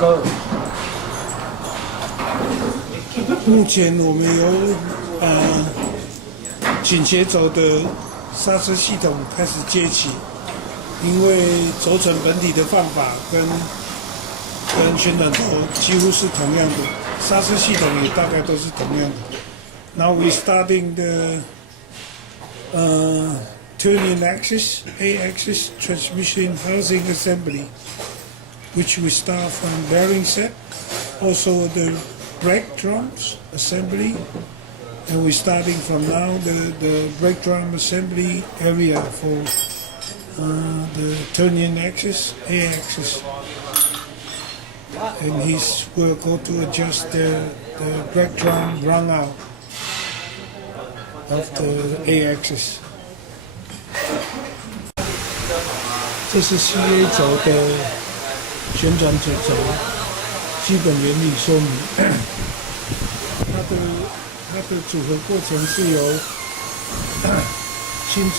哥。目前我们由倾斜轴的刹车系统开始接起，因为轴承本体的放法跟旋转轴几乎是同样的，刹车系统也大概都是同样的。Now we starting the turning axis, A-axis transmission housing assembly, which we start from bearing set, also the brake drums assembly, and we're starting from now the brake drum assembly area for the turning axis, A-axis. And we'll go to adjust the brake drum run out of the A-axis. 这是 CA 轴的旋转主轴基本原理说明。它的组合过程是由新轴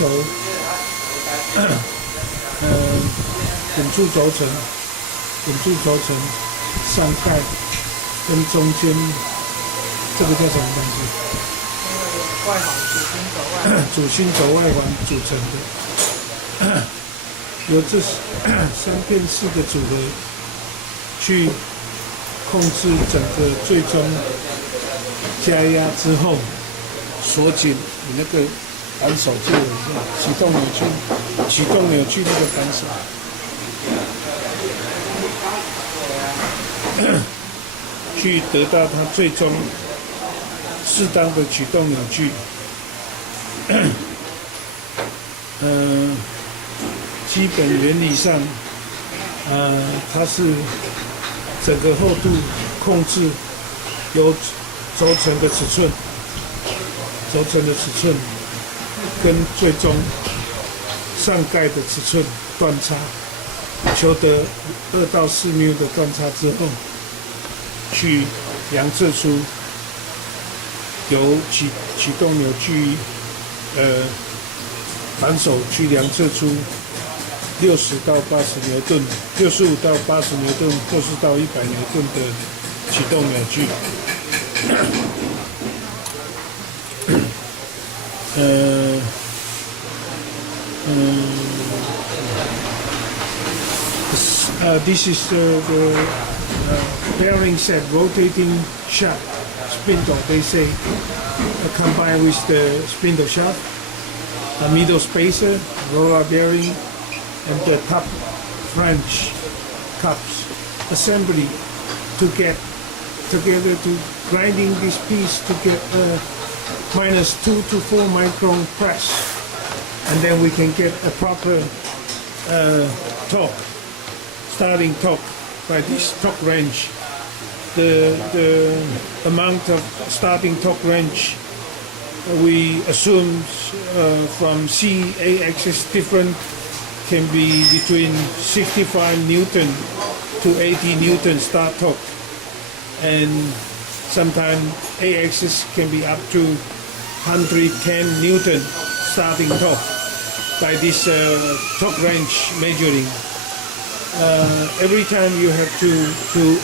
稳住轴承上盖跟中间这个叫什么东西？外环主心轴外环。主心轴外环组成的，由这3片式的组合去控制整个最终加压之后锁紧你那个扳手就有启动扭矩那个扳手。去得到它最终适当的举动扭矩。基本原理上，它是整个厚度控制由轴承的尺寸跟最终上盖的尺寸断差，求得2到4缪的断差之后，去量测出由启动扭矩扳手去量测出60到80牛顿、65到80牛顿或是到100牛顿的启动扭矩。This is the bearing set, rotating shaft, spindle. They say combined with the spindle shaft, a middle spacer, roller bearing, and the top flange cups assembly to get together to grinding this piece to get a -2 to 4 micron press, and then we can get a proper torque, starting torque by this torque range. The amount of starting torque range we assume from CA axis different can be between 65 Newton to 80 Newton start torque, and sometimes A axis can be up to 110 Newton starting torque by this torque range measuring. Every time you have to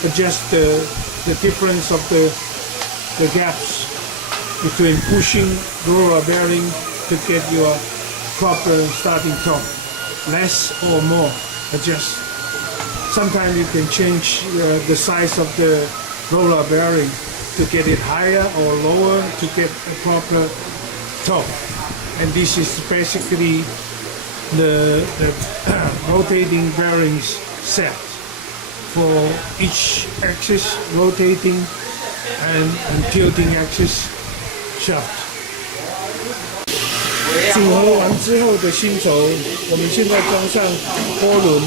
adjust the difference of the gaps between pushing roller bearing to get your proper starting torque, less or more adjust. Sometimes you can change the size of the roller bearing to get it higher or lower to get a proper torque. And this is basically the rotating bearings set for each axis rotating and tilting axis shaft. 组合完之后的新轴，我们现在装上涡轮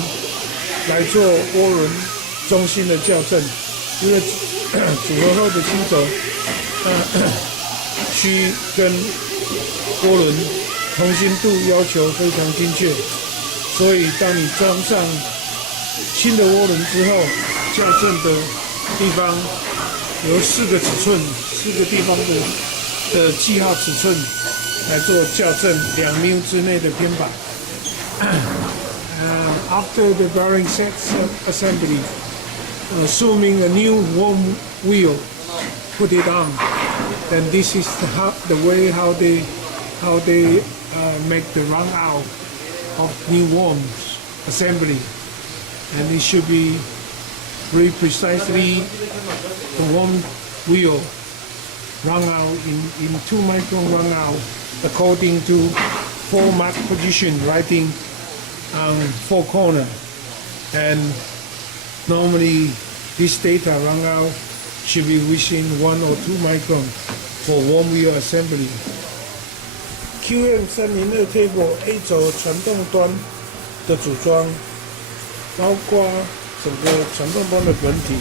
来做涡轮中心的校正，因为组合后的新轴需跟涡轮同心度要求非常精确，所以当你装上新的涡轮之后，校正的地方由4个尺寸、4个地方的记号尺寸来做校正2缪之内的偏摆。After the bearing sets assembly, assuming a new warm wheel, put it on. Then this is the way how they make the run out of new worms assembly, and it should be very precisely the worm wheel run out in 2 micron run out according to 4 mark position writing on 4 corner, and normally this data run out should be within 1 or 2 micron for worm wheel assembly. QM320 cable A 轴传动端的组装，包括整个传动端的本体、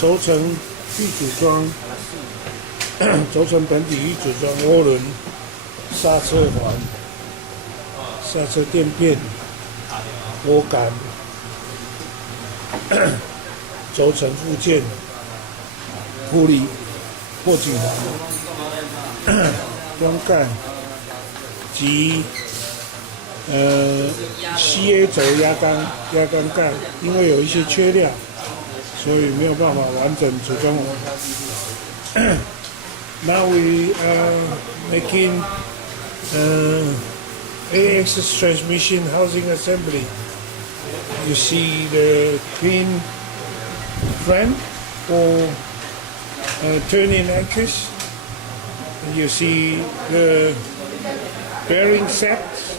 轴承预组装、轴承本体预组装、涡轮、刹车环、刹车垫片、涡杆、轴承附件、pulley里、破井环、端盖及CA 轴压缸盖，因为有一些缺料，所以没有办法完整组装完。Now we making AX transmission housing assembly. You see the pin frame for turning axis. You see the bearing sets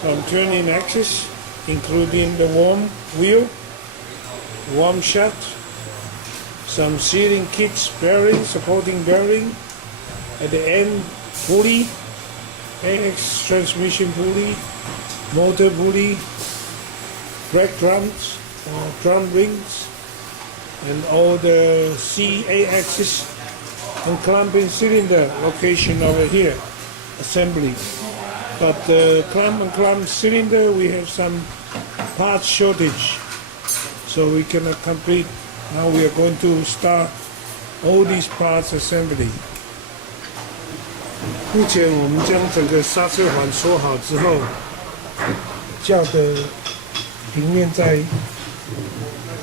from turning axis, including the worm wheel, worm shaft, some sealing kits bearing, supporting bearing, at the end pulley, AX transmission pulley, motor pulley, brake drums, drum rings, and all the CA axis and clamping cylinder location over here, assembly. But the clamp and clamp cylinder, we have some parts shortage, so we cannot complete. Now we are going to start all these parts assembly. 目前我们将整个刹车环锁好之后，架的平面在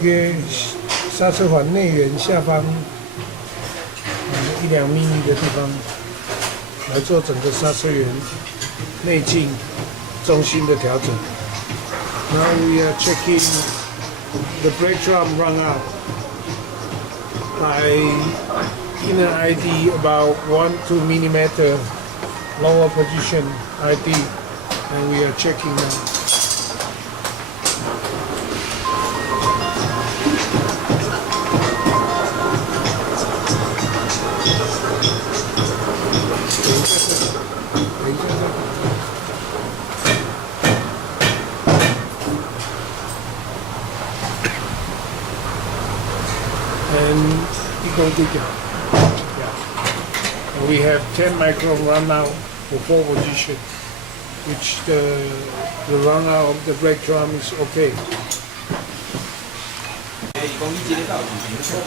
约刹车环内缘下方1-2厘米的地方来做整个刹车圆内径中心的调整。Now we are checking the brake drum run out. I inner ID about 1-2 millimeter lower position ID, and we are checking now. And equal digger. Yeah. And we have 10 micron run out for 4 position, which the run out of the brake drum is okay.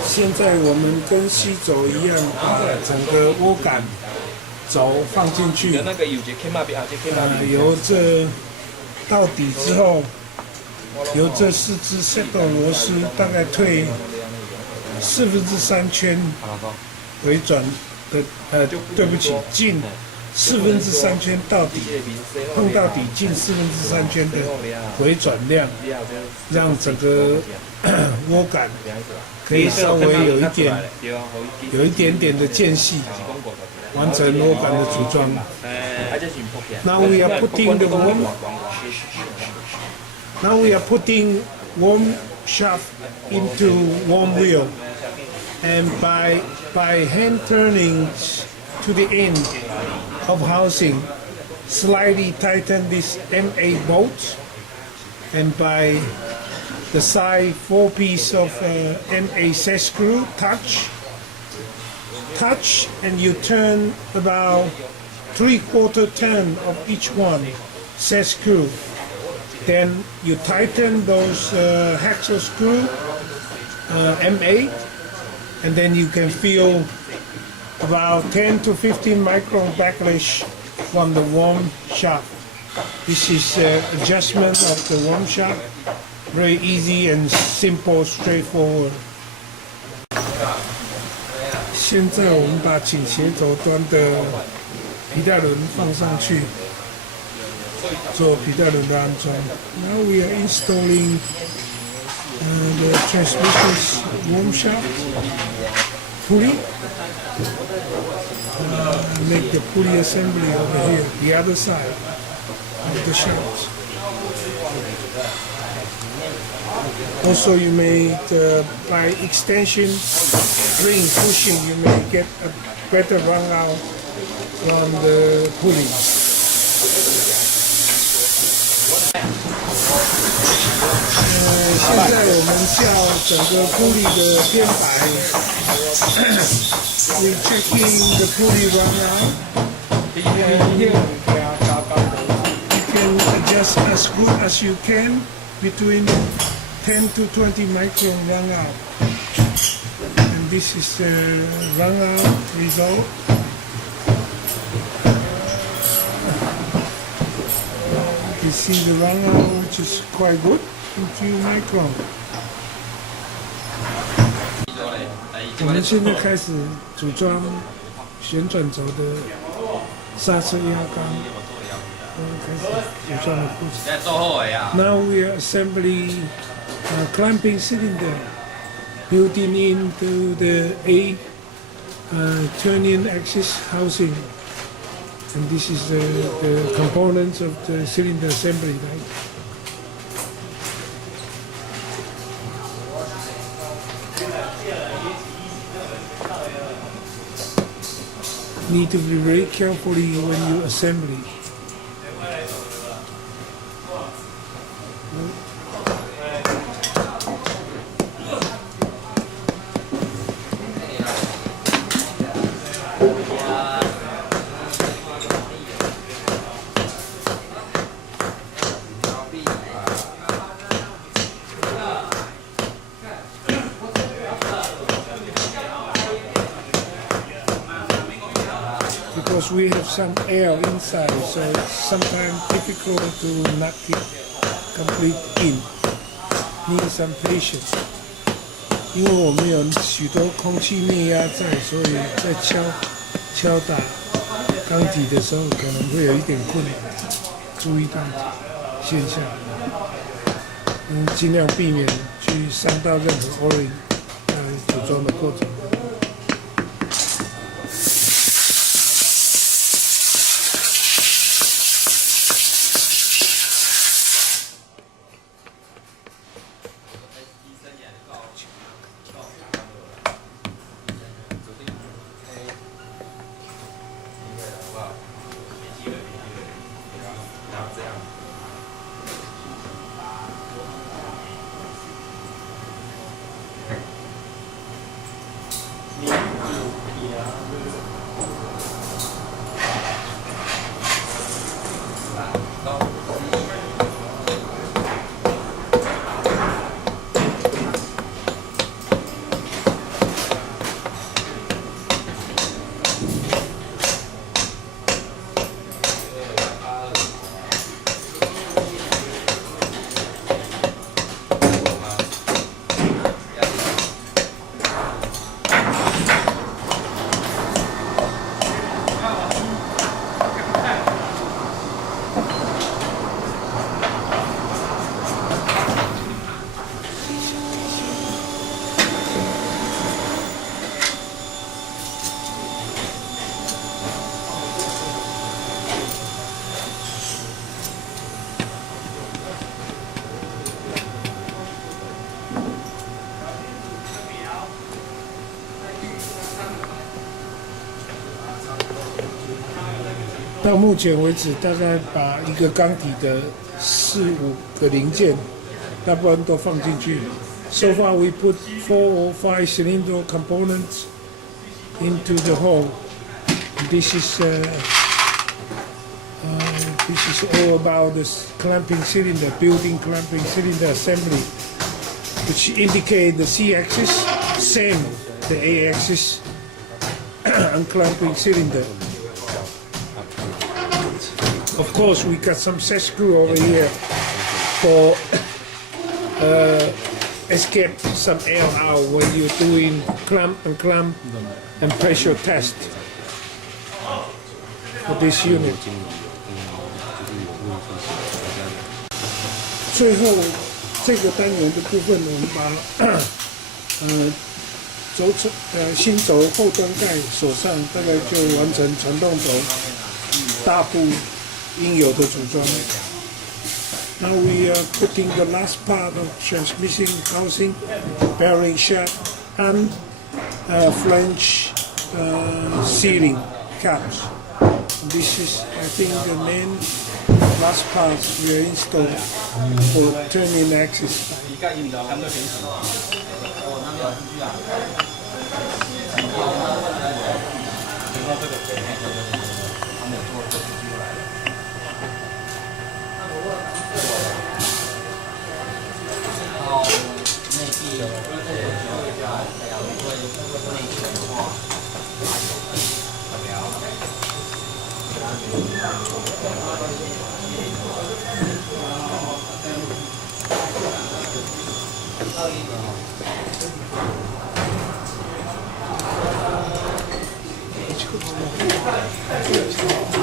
现在我们跟 C 轴一样，把整个涡杆轴放进去，由这到底之后，由这4只 set 螺丝大概退3/4圈回转的对不起，进3/4圈到底，碰到底进3/4圈的回转量，让整个涡杆可以稍微有一点点的间隙，完成涡杆的组装。Now we are putting worm shaft into worm wheel, and by hand turning to the end of housing, slightly tighten this MA bolt, and by the side 4-piece of MA set screw touch, and you turn about 3/4 turn of each one set screw. Then you tighten those hacksaw screw M8, and then you can feel about 10 to 15 micron backlash from the worm shaft. This is adjustment of the worm shaft very easy and simple, straightforward. 现在我们把倾斜头端的皮带轮放上去，做皮带轮的安装。Now we are installing the transmission worm shaft pulley. Make the pulley assembly over here, the other side of the shaft. Also, you may, by extension ring pushing, you may get a better run out on the pulley. 现在我们叫整个pulley的编排。We're checking the pulley run out. And here you can adjust as good as you can between 10 to 20 micron run out. And this is the run out result. You see the run out, which is quite good, in few micron. 我们现在开始组装旋转轴的刹车压缸，开始组装的过程。Now we are assembling clamping cylinder, building into the A turning axis housing, and this is the components of the cylinder assembly, right? Need to be very carefully when you assemble it. Because we have some air inside, so it's sometimes difficult to knock it complete in. Need some patience. 因为我们有许多空气内压在，所以在敲打钢体的时候可能会有一点困难。注意到现象，尽量避免去伤到任何 O-ring 在组装的过程。到目前为止，大概把一个钢体的4、5个零件，大部分都放进去。So far, we put 4 or 5 cylinder components into the hole. This is all about the clamping cylinder, building clamping cylinder assembly, which indicate the C-axis, same the A-axis, and clamping cylinder. Of course, we got some set screw over here for escape some air out when you're doing clamp and pressure test for this unit. 最后这个单元的部分，我们把新轴后端盖锁上，大概就完成传动轴大部应有的组装。Now we are putting the last part of transmission housing, bearing shaft, and flange sealing caps. This is, I think, the main last parts we are installed for turning axis.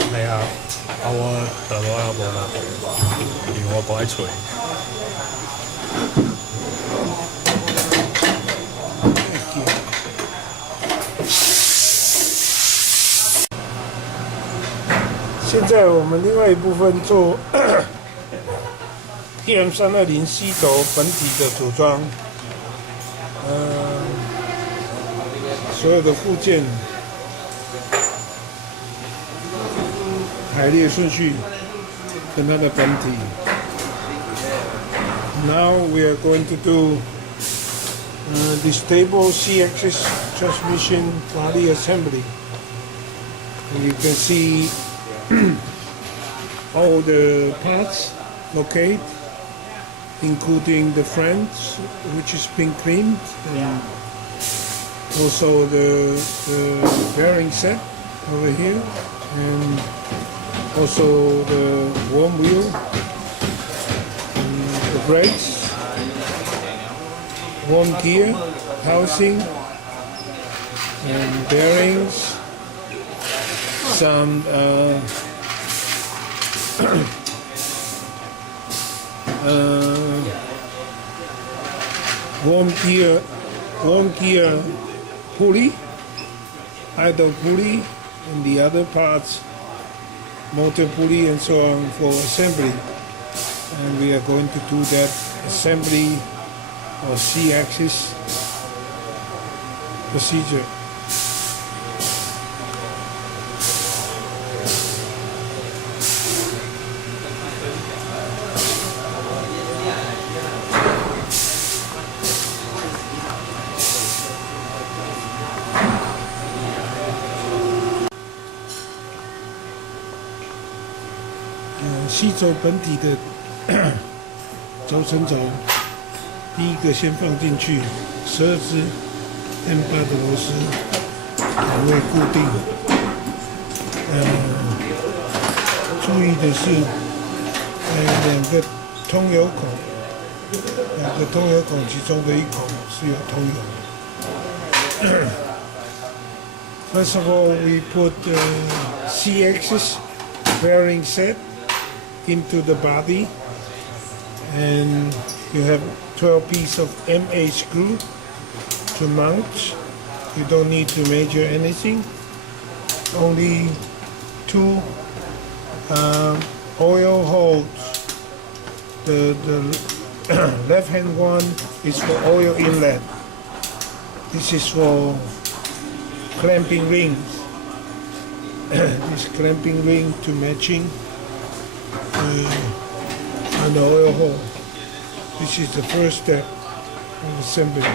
係啊，我就攞一部啦，而我改除。现在我们另外一部分做QM320西轴本体的组装，所有的附件排列顺序跟它的本体。Now we are going to do the stable C-axis transmission body assembly. And you can see all the parts located, including the flange, which is been cleaned, and also the bearing set over here, and also the worm wheel, and the brakes, worm gear, housing, and bearings, some worm gear pulley, idle pulley, and the other parts, motor pulley and so on for assembly. And we are going to do that assembly or C-axis procedure. C 轴本体的轴承轴，第一个先放进去，12只 M8的螺丝把位固定。注意的是，两个通油孔，其中的一孔是有通油。First of all, we put the C-axis bearing set into the body, and you have 12 pieces of MA screw to mount. You don't need to measure anything. Only 2 oil holes. The left hand one is for oil inlet. This is for clamping rings. This clamping ring to matching on the oil hole. This is the first step of assembly.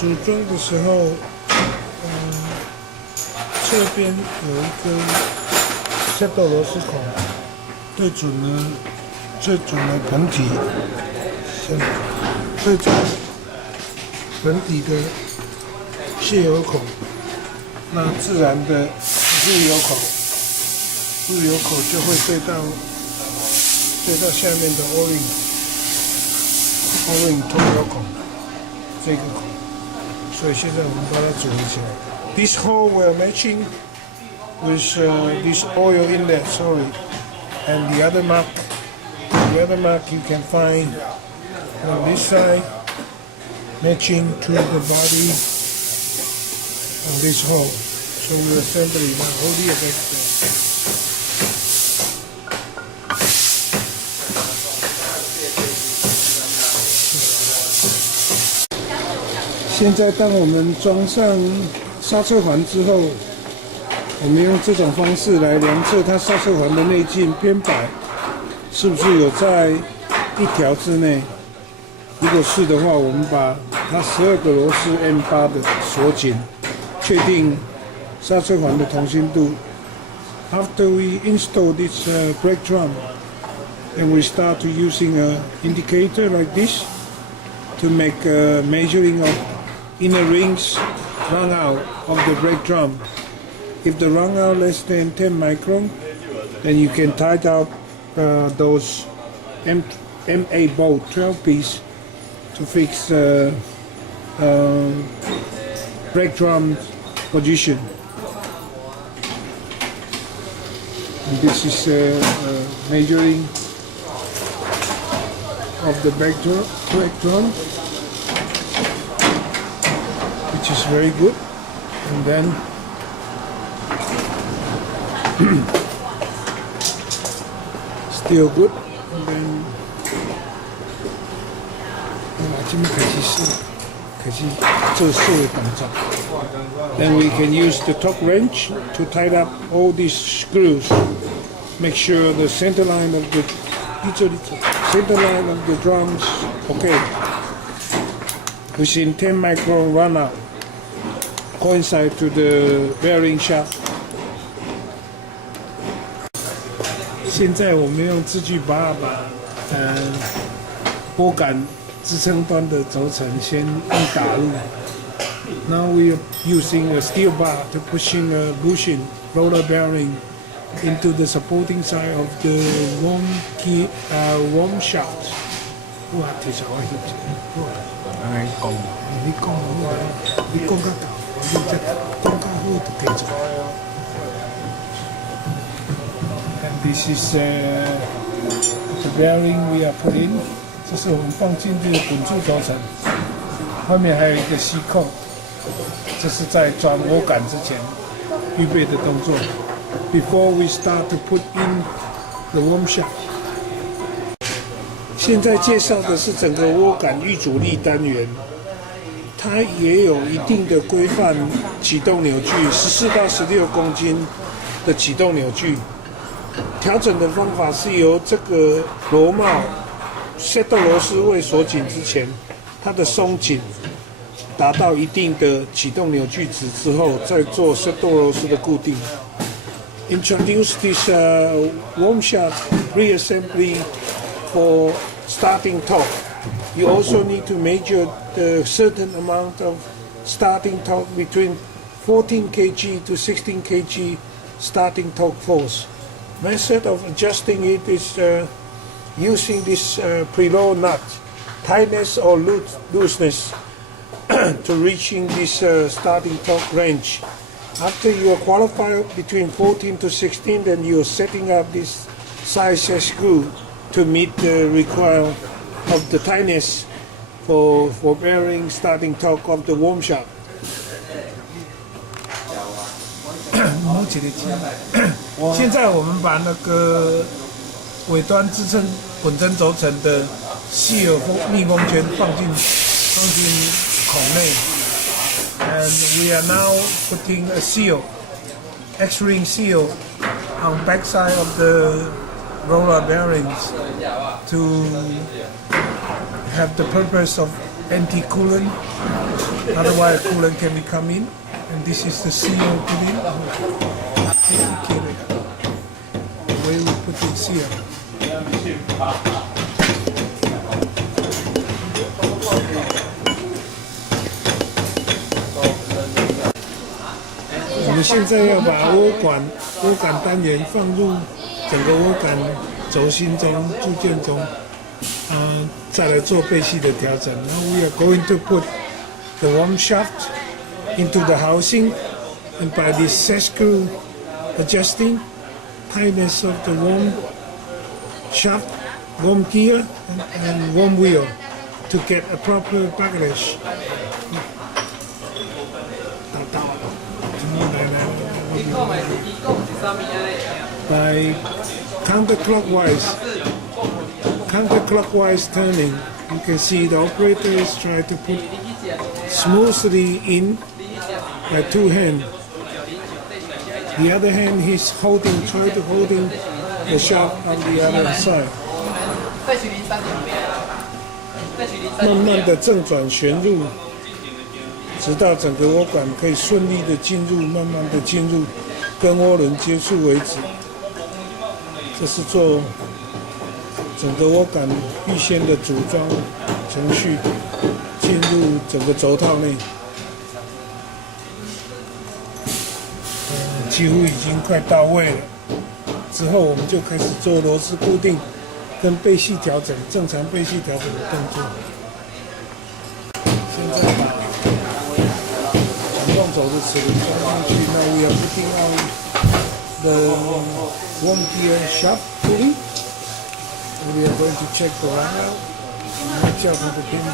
组装的时候，侧边有一根7斗螺丝孔，对准了本体，对准本体的泄油孔，那自然的入油口就会对到对到下面的 O-ring 通流孔，这个孔，所以现在我们把它组合起来。This hole we're matching with this oil inlet, sorry, and the other mark you can find on this side, matching to the body on this hole. So we assemble it now. Hold it back there. 现在当我们装上刹车环之后，我们用这种方式来量测它刹车环的内径偏摆是不是有在一条之内。如果是的话，我们把它12个螺丝 M8 的锁紧，确定刹车环的同心度。After we install this brake drum, and we start to using an indicator like this to make a measuring of inner rings run out of the brake drum. If the run out less than 10 micron, then you can tighten up those M8 bolt 12 piece to fix brake drum position. And this is measuring of the brake drum, which is very good. And then still good. And then then we can use the torque wrench to tighten up all these screws. Make sure the center line of the drums okay. Within 10 micron run out, coincide to the bearing shaft. 现在我们用支具把拨杆支撑端的轴承先打入。Now we are using a steel bar to pushing a bushing roller bearing into the supporting side of the worm shaft. 哇，其實我係你講得夠，你即係更加好就繼續。And this is the bearing we are put in. 这是我们放进去的滚柱轴承，后面还有一个吸扣，这是在转涡杆之前预备的动作。Before we start to put in the worm shaft. 现在介绍的是整个涡杆预阻力单元，它也有一定的规范启动扭矩，14到16公斤的启动扭矩。调整的方法是由这个螺帽 set 螺丝未锁紧之前，它的松紧达到一定的启动扭矩值之后，再做 set 螺丝的固定。Introduce this worm shaft reassembly for starting torque. You also need to measure the certain amount of starting torque between 14 kg to 16 kg starting torque force. Method of adjusting it is using this preload nut, tightness or looseness to reaching this starting torque range. After you are qualified between 14 to 16, then you are setting up this size screw to meet the requirement of the tightness for bearing starting torque of the worm shaft. 现在我们把那个尾端支撑滚针轴承的细有密封圈放进孔内 ，and we are now putting a seal, X-ring seal, on backside of the roller bearings to have the purpose of anti-coolant. Otherwise, coolant can be come in, and this is the seal put in. The way we put the seal. 我们现在要把涡杆单元放入整个涡杆轴心中铸件中，再来做背系的调整。Now we are going to put the worm shaft into the housing, and by this set screw adjusting tightness of the worm shaft, worm gear, and worm wheel to get a proper backlash. By counterclockwise turning, you can see the operator is trying to put smoothly in by two hands. The other hand he's trying to holding the shaft on the other side. 慢慢的正转旋入，直到整个涡管可以顺利的进入，慢慢的进入，跟涡轮接触为止。这是做整个涡杆预先的组装程序，进入整个轴套内。几乎已经快到位了。之后我们就开始做螺丝固定跟背系调整，正常背系调整的动作。现在把传动轴的齿轮装上去，那we are putting on the worm gear shaft pulley. We are going to check the runout. 我们叫它的编导。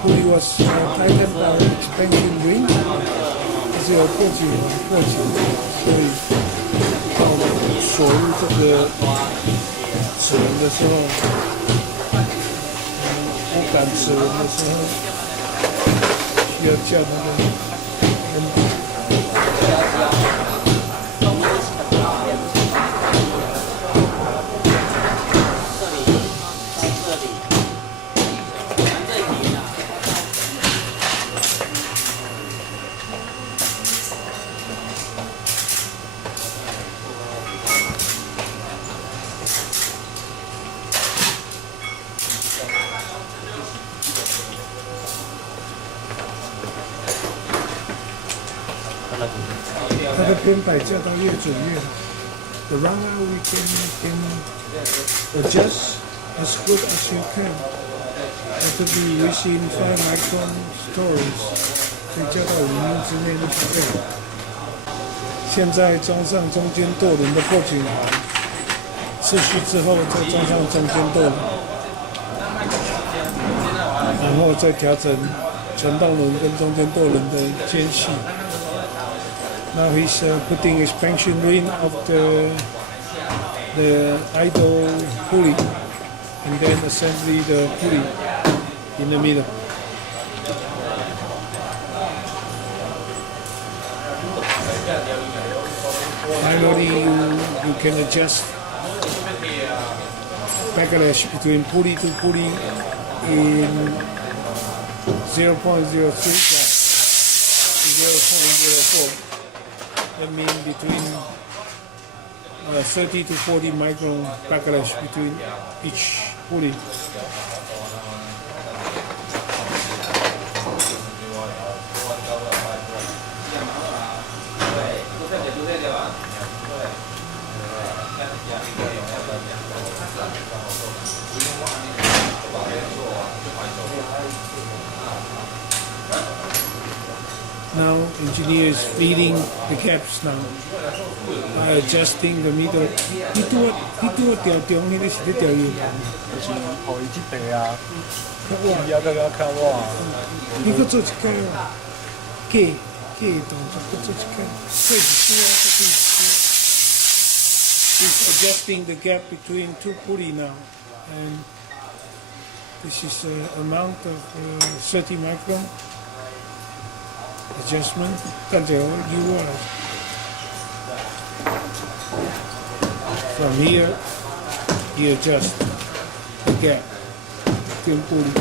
Pulley was tightened by expansion ring. 这是有破解破解，所以当我们锁入这个齿轮的时候，拨杆齿轮的时候，需要叫那个编导。它的编摆架到越准越好。The runout we can adjust as good as you can. It to be within 5 micron tolerance. 可以架到5英之内就可以了。现在装上中间舵轮的破紧环，次序之后再装上中间舵轮，然后再调整传动轮跟中间舵轮的间隙。Now he's putting expansion ring of the idle pulley, and then assembly the pulley in the middle. Finally, you can adjust backlash between pulley to pulley in 0.03 to 0.04. That means between 30 to 40 micron backlash between each pulley. Now, engineer is feeding the gaps now by adjusting the middle. 你拄调中，迄个是咧调油盘。就是互伊即块啊，鱼啊，较哇。你搁做一个假动作，搁做一个对一丝啊，搁对一丝。He's adjusting the gap between two pulley now, and this is an amount of 30 micron. Adjustment, 看着U啊。From here, he adjusts the gap between pulley.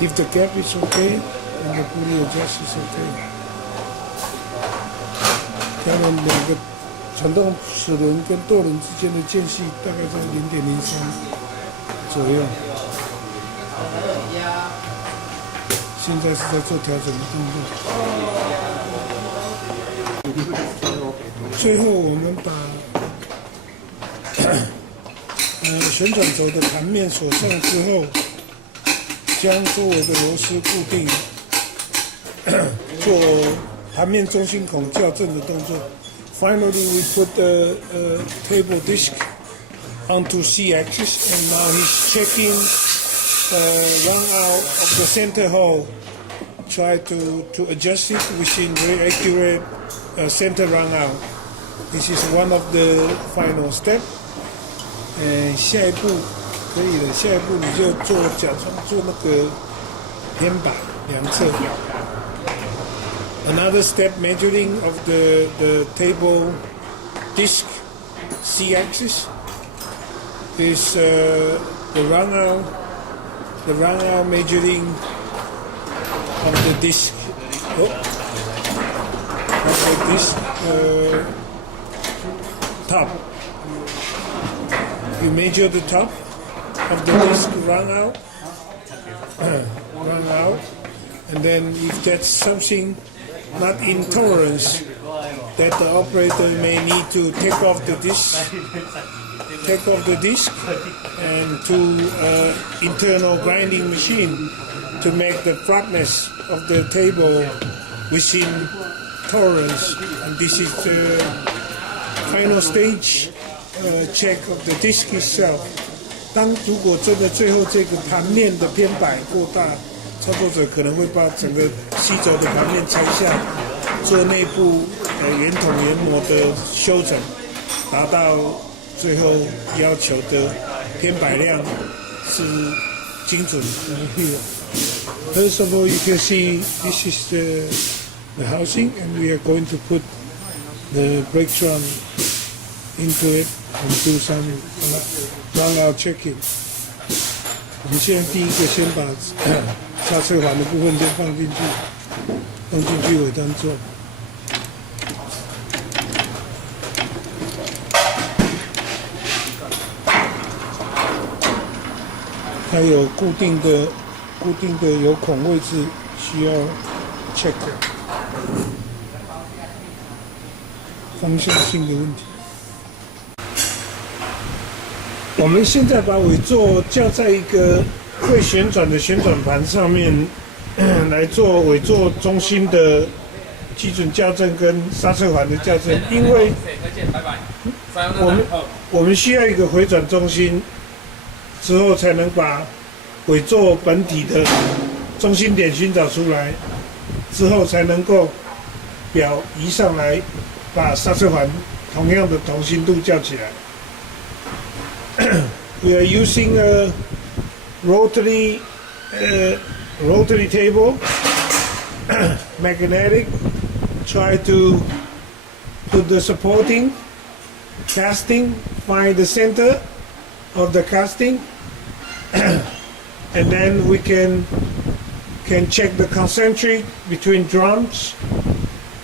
If the gap is okay, and the pulley adjust is okay. 当然两个传动齿轮跟舵轮之间的间隙大概在0.03左右。现在是在做调整的动作。最后我们把旋转轴的盘面锁上之后，将周围的螺丝固定，做盘面中心孔校正的动作。Finally, we put the table disc onto C-axis, and now he's checking the run out of the center hole. Try to adjust it within very accurate center run out. This is one of the final step. 下一步可以了，下一步你就假装做那个偏摆两侧。Another step measuring of the table disc C-axis is the run out measuring of the disc. Of the disc top. You measure the top of the disc run out, and then if that's something not in tolerance, that the operator may need to take off the disc and to internal grinding machine to make the flatness of the table within tolerance. And this is the final stage check of the disc itself. 如果真的最后这个盘面的偏摆过大，操作者可能会把整个吸轴的盘面拆下，做内部圆筒研磨的修整，达到最后要求的偏摆量是精准的。First of all, you can see this is the housing, and we are going to put the brake drum into it and do some run out checking. 我们现在第一个先把刹车环的部分先放进去尾端做。它有固定的有孔位置需要 check 方向性的问题。我们现在把尾座架在一个会旋转的旋转盘上面，来做尾座中心的基准校正跟刹车环的校正。因为我们需要一个回转中心之后，才能把尾座本体的中心点寻找出来，之后才能够表移上来，把刹车环同样的同心度校起来。We are using a rotary table, magnetic. Try to put the supporting casting, find the center of the casting, and then we can check the concentric between drums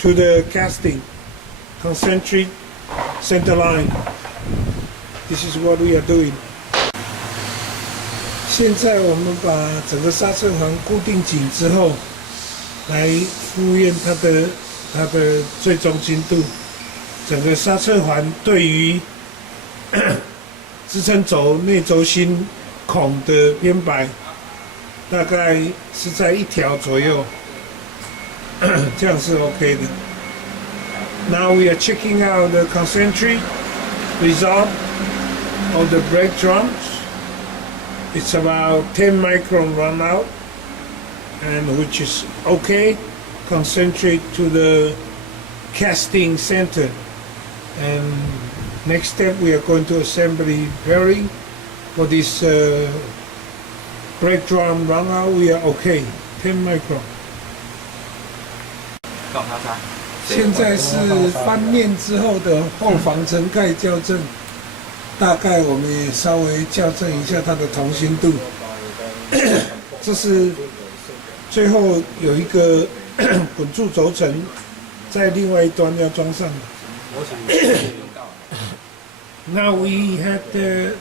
to the casting, concentric center line. This is what we are doing. 现在我们把整个刹车环固定紧之后，来复验它的最终精度。整个刹车环对于支撑轴内轴心孔的编摆，大概是在1条左右，这样是 OK 的。Now we are checking out the concentric result of the brake drums. It's about 10 micron run out, and which is okay. Concentrate to the casting center. And next step, we are going to assembly bearing for this brake drum run out. We are okay, 10 micron. 现在是翻面之后的后防尘盖校正。大概我们也稍微校正一下它的同心度，这是最后有一个滚柱轴承在另外一端要装上的。Now we had to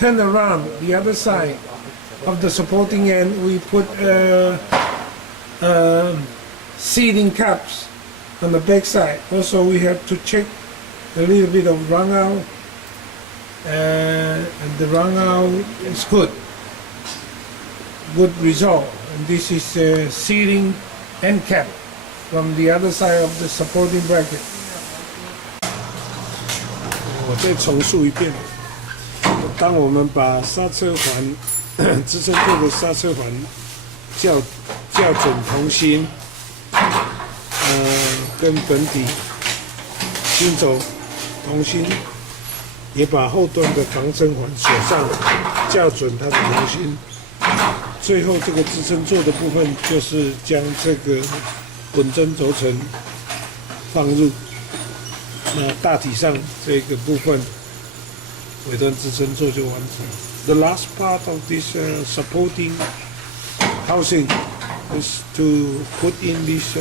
turn around the other side of the supporting end. We put sealing caps on the back side. Also, we have to check a little bit of run out, and the run out is good result. And this is the sealing end cap from the other side of the supporting bracket. 我再重述一遍，当我们把刹车环支撑座的刹车环校准同心，跟本体心轴同心，也把后端的防尘环锁上，校准它的同心。最后这个支撑座的部分，就是将这个滚针轴承放入。那大体上这个部分尾端支撑座就完成。The last part of this supporting housing is to put in these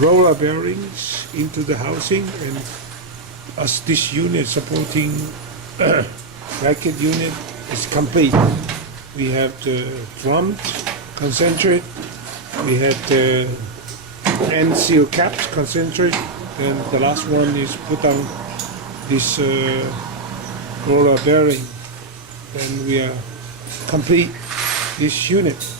roller bearings into the housing, and as this unit supporting bracket unit is complete, we have the front concentric, we have the end seal caps concentric, and the last one is put on this roller bearing. Then we are complete this unit.4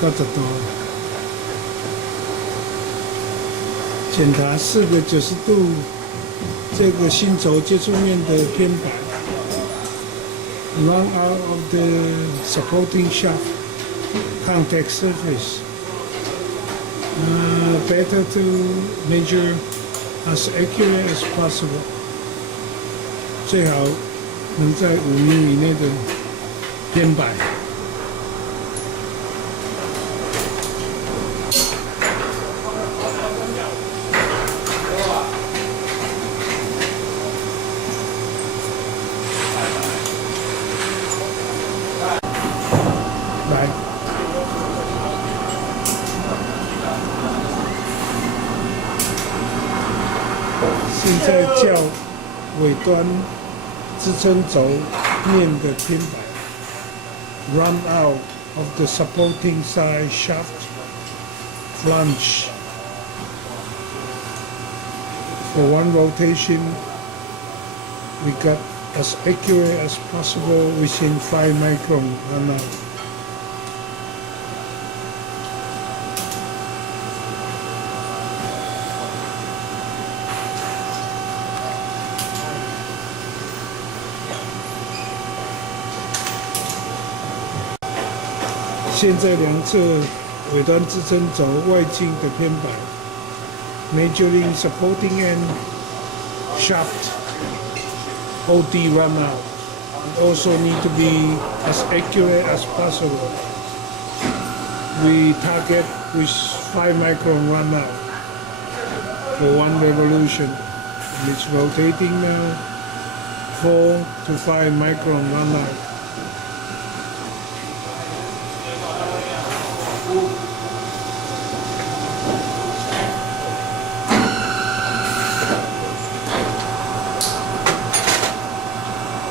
个多，检查4个90度这个心轴接触面的偏白 ，run out of the supporting shaft contact surface. Better to measure as accurate as possible. 最好能在5mm以内的偏白。现在较尾端支撑轴面的偏白 ，run out of the supporting side shaft flange. For one rotation, we got as accurate as possible within 5 micron run out.现在量测尾端支撑轴外径的偏白 ，measuring supporting end shaft OD run out. It also need to be as accurate as possible. We target with 5 micron run out for one revolution. And it's rotating now 4 to 5 micron run out.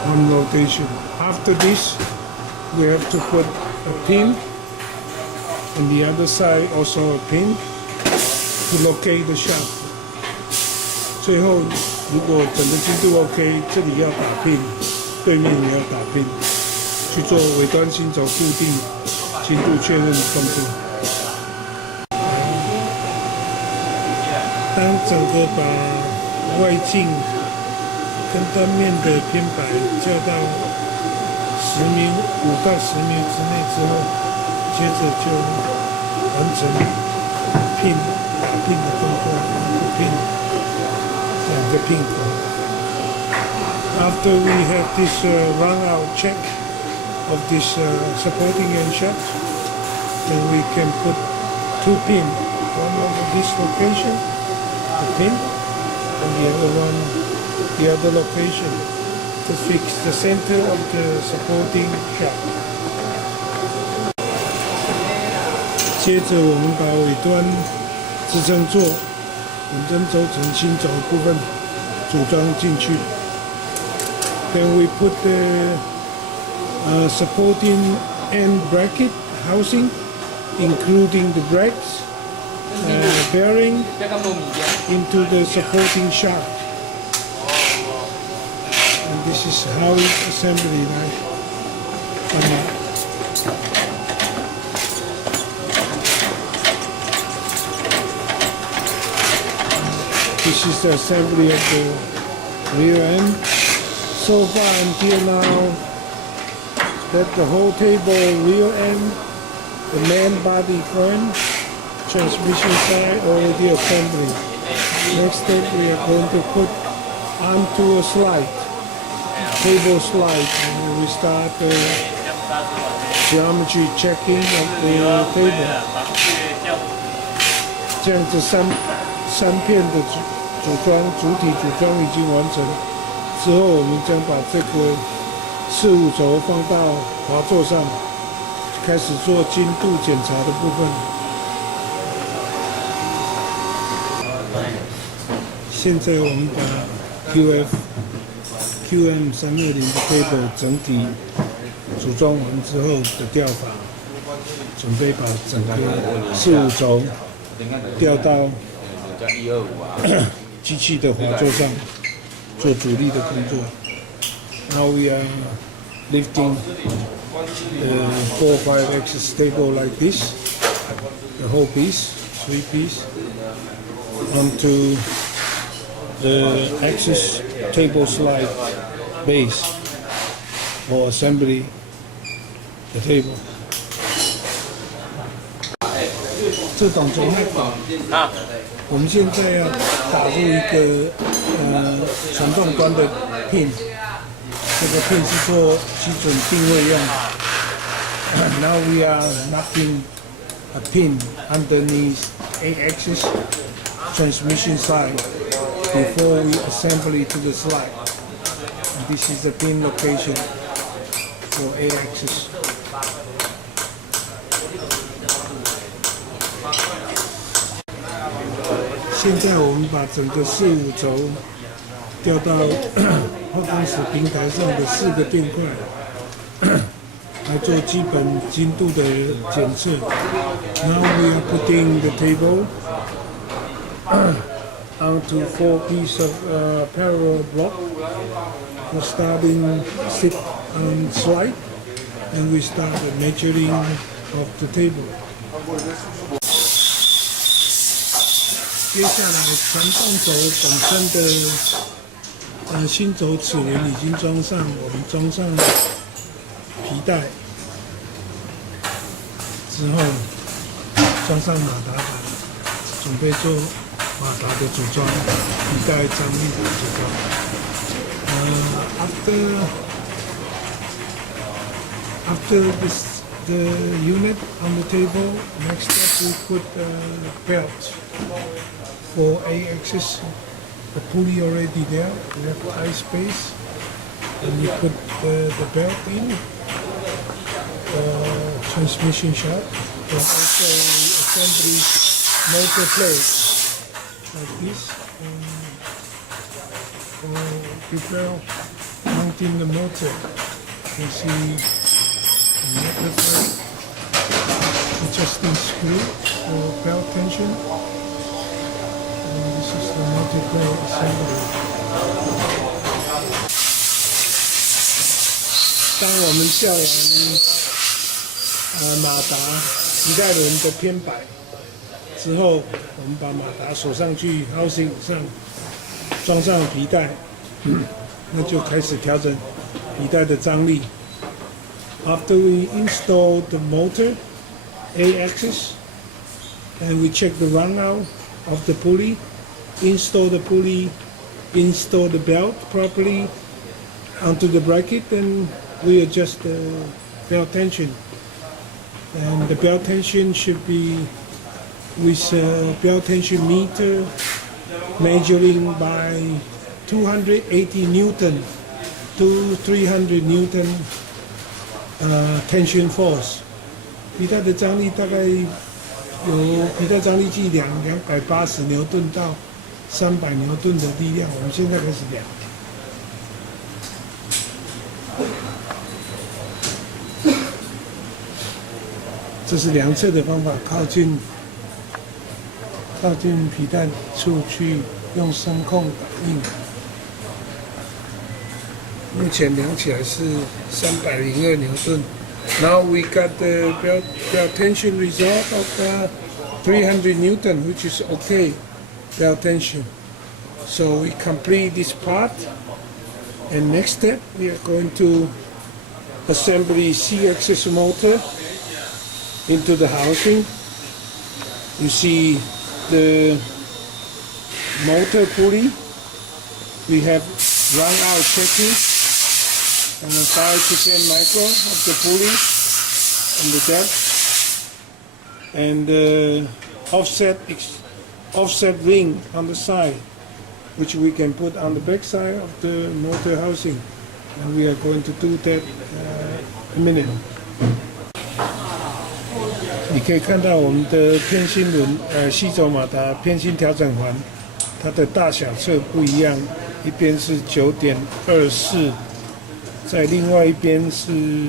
One rotation. After this, we have to put a pin on the other side, also a pin to locate the shaft. 最后，如果整个精度 OK， 这里要打 pin， 对面也要打 pin， 去做尾端心轴固定、精度确认动作。当整个把外径跟端面的偏白校到5到10秒之内之后，接着就完成 pin 打 pin 的动作，pin 2个 pin 口。After we have this run out check of this supporting end shaft, then we can put 2 pin, one over this location, the pin, and the other one, the other location, to fix the center of the supporting shaft. 接着我们把尾端支撑座、稳针轴承心轴部分组装进去。Then we put the supporting end bracket housing, including the brakes, bearing, into the supporting shaft. And this is how assembly, right? This is the assembly of the rear end. So far until now, that the whole table, rear end, the main body frame, transmission side already assembly. Next step we are going to put onto a slide, table slide, and we start the geometry checking of the table. 这样子三片的主体组装已经完成。之后我们将把这个4、5轴放到滑座上，开始做精度检查的部分。现在我们把 QM320的 table 整体组装完之后的吊法，准备把整个4、5轴吊到机器的滑座上。做主力的工作。Now we are lifting the 4 or 5 axis table like this, the whole piece, 3 piece, onto the axis table slide base for assembly the table. 这懂怎么打？我们现在要打入一个传动端的 pin， 这个 pin 是做基准定位用的。Now we are knocking a pin underneath 8-axis transmission side before we assemble it to the slide. And this is the pin location for 8-axis. 现在我们把整个4、5轴吊到后方时平台上的4个垫块，来做基本精度的检测。Now we are putting the table onto 4 pieces of parallel block. We're starting sit and slide, and we start the measuring of the table. 接下来，传动轴本身的心轴齿轮已经装上，我们装上皮带之后，装上马达板，准备做马达的组装，皮带张力的组装。After the unit on the table, next step we put belt. For 8-axis, the pulley already there. We have high space. And you put the belt in, transmission shaft, and also assembly motor plate like this. Prepare mounting the motor. You see the motor plate, adjusting screw for belt tension. And this is the motor plate assembly. 当我们校完马达皮带轮的偏摆之后，我们把马达锁上去 housing 上，装上皮带，那就开始调整皮带的张力。After we install the motor A-axis and we check the run out of the pulley, install the pulley, install the belt properly onto the bracket, and we adjust the belt tension. And the belt tension should be with a belt tension meter measuring by 280 Newton to 300 Newton tension force. 皮带的张力大概有皮带张力计280牛顿到300牛顿的力量。我们现在开始量。这是量测的方法，靠近皮带处去用声控感应。目前量起来是302牛顿。Now we got the belt tension result of 300 Newton, which is okay belt tension. So we complete this part, and next step we are going to assemble the C-axis motor into the housing. You see the motor pulley. We have run out checking and a 5 to 10 micron of the pulley and the depth, and the offset ring on the side, which we can put on the back side of the motor housing, and we are going to do that in a minute. 你可以看到我们的偏心轮，细轴马达偏心调整环，它的大小侧不一样，一边是9.24，在另外一边是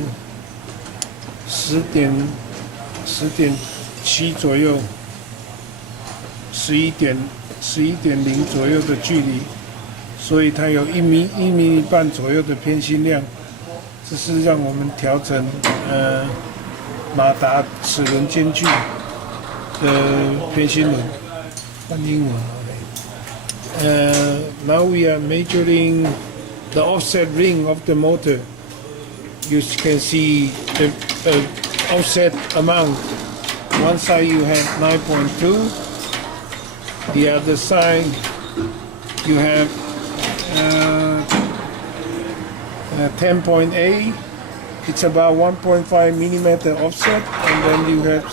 10.7左右，11.0左右的距离，所以它有1米半左右的偏心量，这是让我们调整马达齿轮间距的偏心轮，换英文。Now we are measuring the offset ring of the motor. You can see the offset amount. One side you have 9.2. The other side you have 10.8. It's about 1.5 millimeter offset, and then you have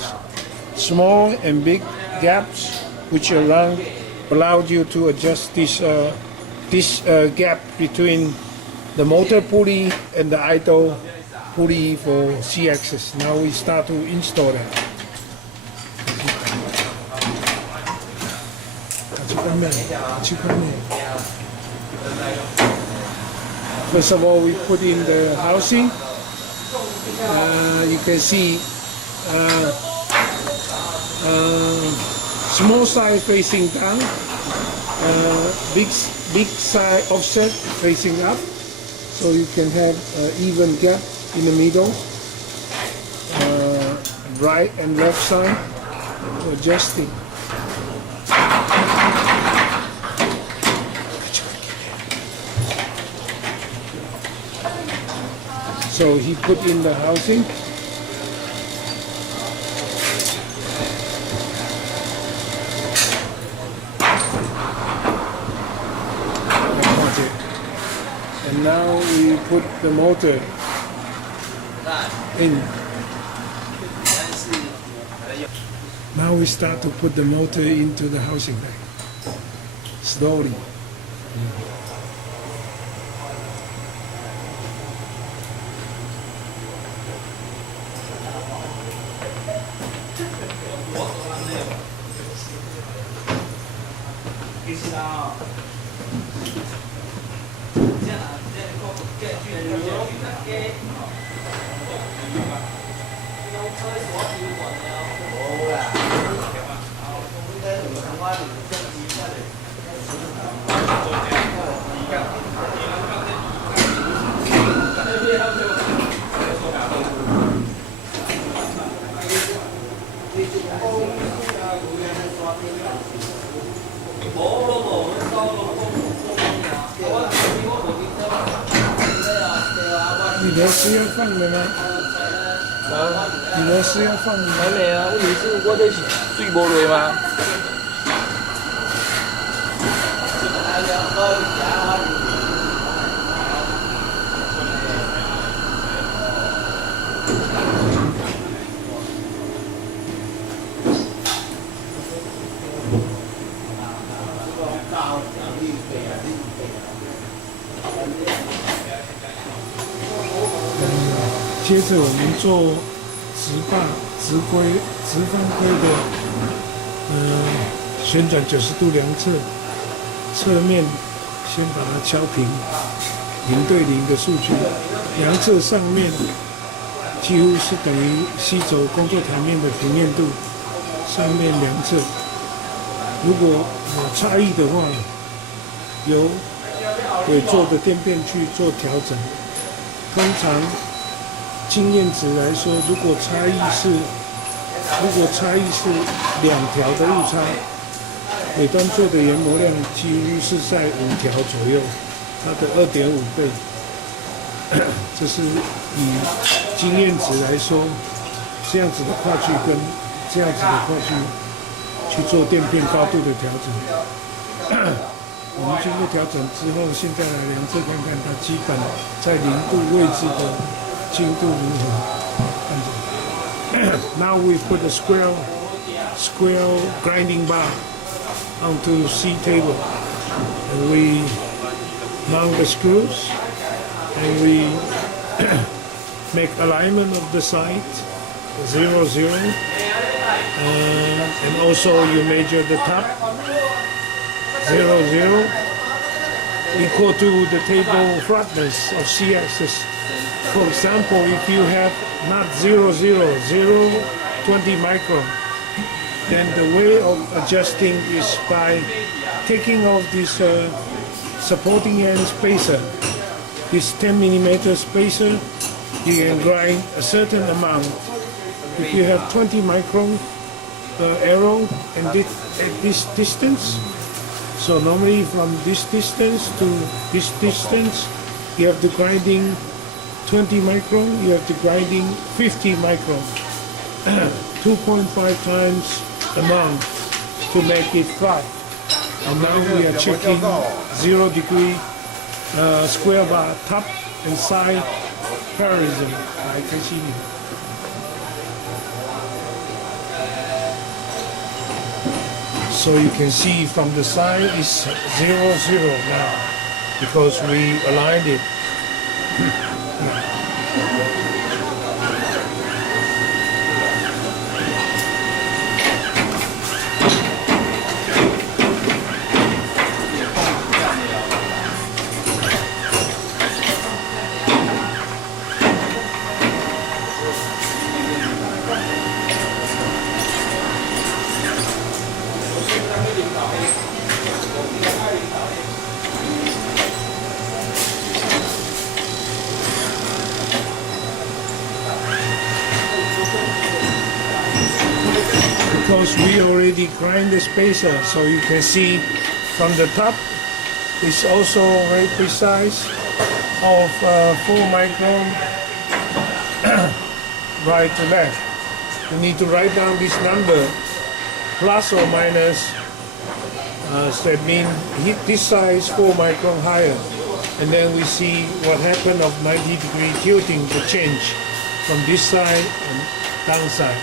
small and big gaps, which allowed you to adjust this gap between the motor pulley and the idle pulley for C-axis. Now we start to install that. First of all, we put in the housing. You can see small side facing down, big side offset facing up, so you can have even gap in the middle, right and left side to adjusting. So he put in the housing. And now we put the motor in. Now we start to put the motor into the housing bag. Slowly. 你螺丝要放的吗？你螺丝要放的吗？还没啊，问题是我这水无落吗？接着我们做直把、直规、直方规的，旋转90度量测，侧面先把它敲平，0对0的数据，量测上面几乎是等于吸走工作台面的平面度，上面量测，如果有差异的话，由委座的电变去做调整，通常。经验值来说，如果差异是2条的误差，尾端做的研磨量几乎是在5条左右，它的2.5倍。这是以经验值来说，这样子的跨距跟这样子的跨距去做电片高度的调整。我们经过调整之后，现在来量测看看它基本在0度位置的。精度如何？Now we put a square grinding bar onto C table, and we mount the screws, and we make alignment of the side 0, 0, and also you measure the top 0, 0, equal to the table flatness of C axis. For example, if you have not 0, 0, 0, 20 micron, then the way of adjusting is by taking off this supporting end spacer, this 10 millimeter spacer, you can grind a certain amount. If you have 20 micron arrow and at this distance, so normally from this distance to this distance, you have the grinding 20 micron, you have the grinding 50 micron, 2.5 times amount to make it flat. And now we are checking 0 degree square bar top and side parallelism. 来，开启你。So you can see from the side is 0, 0 now because we aligned it. Because we already grind the spacer, so you can see from the top it's also very precise of 4 micron right to left. You need to write down this number plus or minus, so that means this side is 4 micron higher, and then we see what happened of 90 degree tilting to change from this side and downside.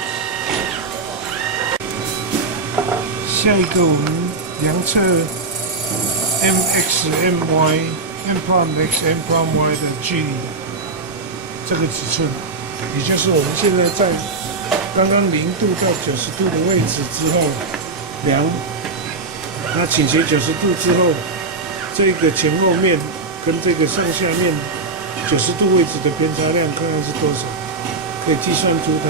下一个我们量测 mx my m prime x m prime y 的距离，这个尺寸，也就是我们现在在刚刚0度到90度的位置之后量，那倾斜90度之后，这个前后面跟这个上下面90度位置的偏差量看看是多少，可以计算出它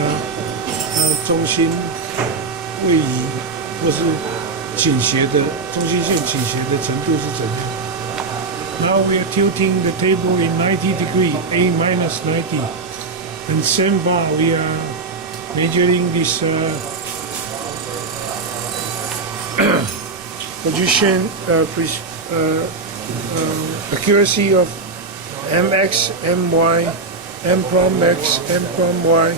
中心位移或是倾斜的中心线倾斜的程度是怎样。Now we are tilting the table in 90 degree, A minus 90, and same bar we are measuring this position accuracy of mx, my, m prom x, m prom y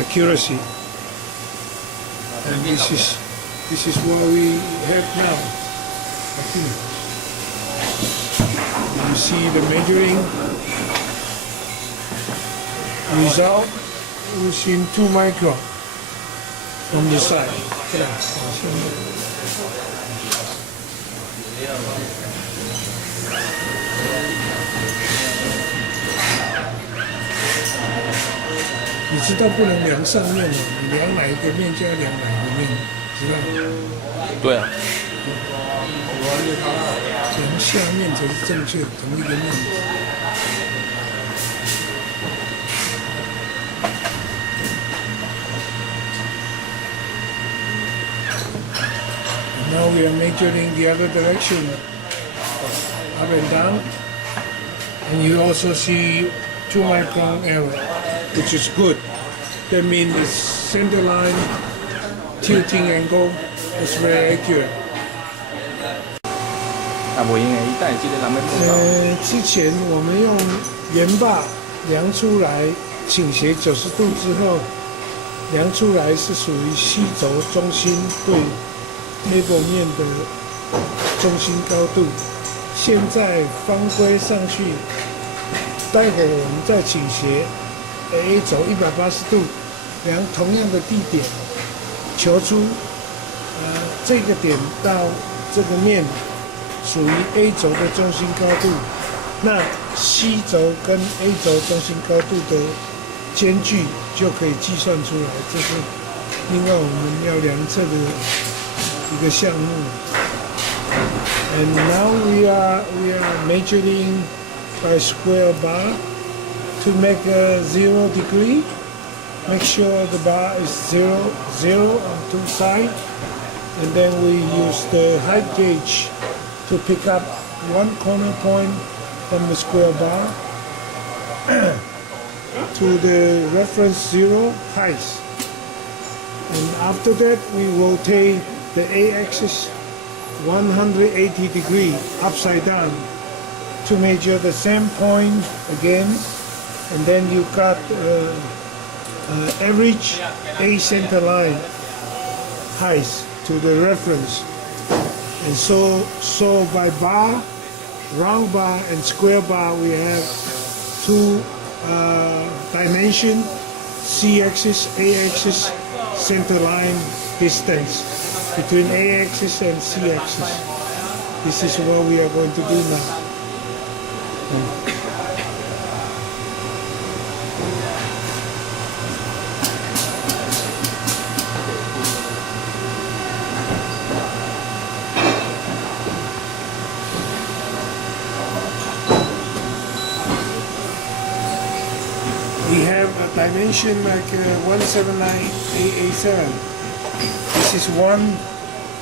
accuracy, and this is what we have now. Okay. You see the measuring result within 2 micron from the side. Yeah. 你知道不能量上面的，你量哪一个面就要量哪一个面，知道吗？对啊。量下面才是正确同一个面。Now we are measuring the other direction, up and down, and you also see 2 micron error, which is good. That means the center line tilting angle is very accurate. 之前我们用圆把量出来倾斜90度之后，量出来是属于细轴中心对 table 面的中心高度。现在方规上去，待会我们再倾斜 A 轴180度，量同样的地点，求出这个点到这个面 属于 A 轴的中心高度，那 C 轴跟 A 轴中心高度的间距就可以计算出来，这是另外我们要量测的一个项目。And now we are measuring by square bar to make a 0 degree. Make sure the bar is 0, 0 on 2 sides, and then we use the height gauge to pick up 1 corner point from the square bar to the reference 0 height. And after that, we rotate the A-axis 180 degree upside down to measure the same point again, and then you got average A center line height to the reference. And so by bar, round bar and square bar, we have 2 dimension, C-axis, A-axis, center line distance between A-axis and C-axis. This is what we are going to do now. We have a dimension like 179.887. This is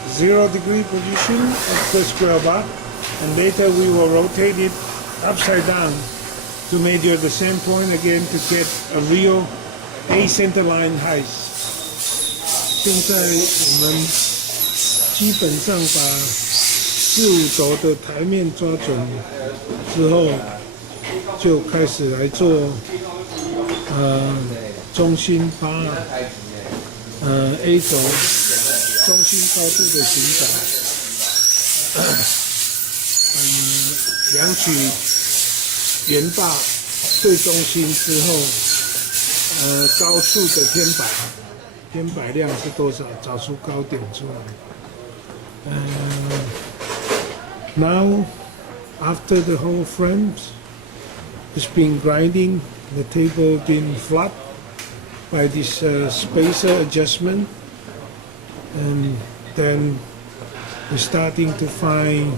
0 degree position of the square bar, and later we will rotate it upside down to measure the same point again to get a real A center line height. 现在我们基本上把4、5轴的台面抓准之后，就开始来做中心把A 轴中心高度的寻找，量取圆把对中心之后，高处的偏摆量是多少，找出高点出来。Now after the whole frame has been grinding, the table been flat by this spacer adjustment, and then we're starting to find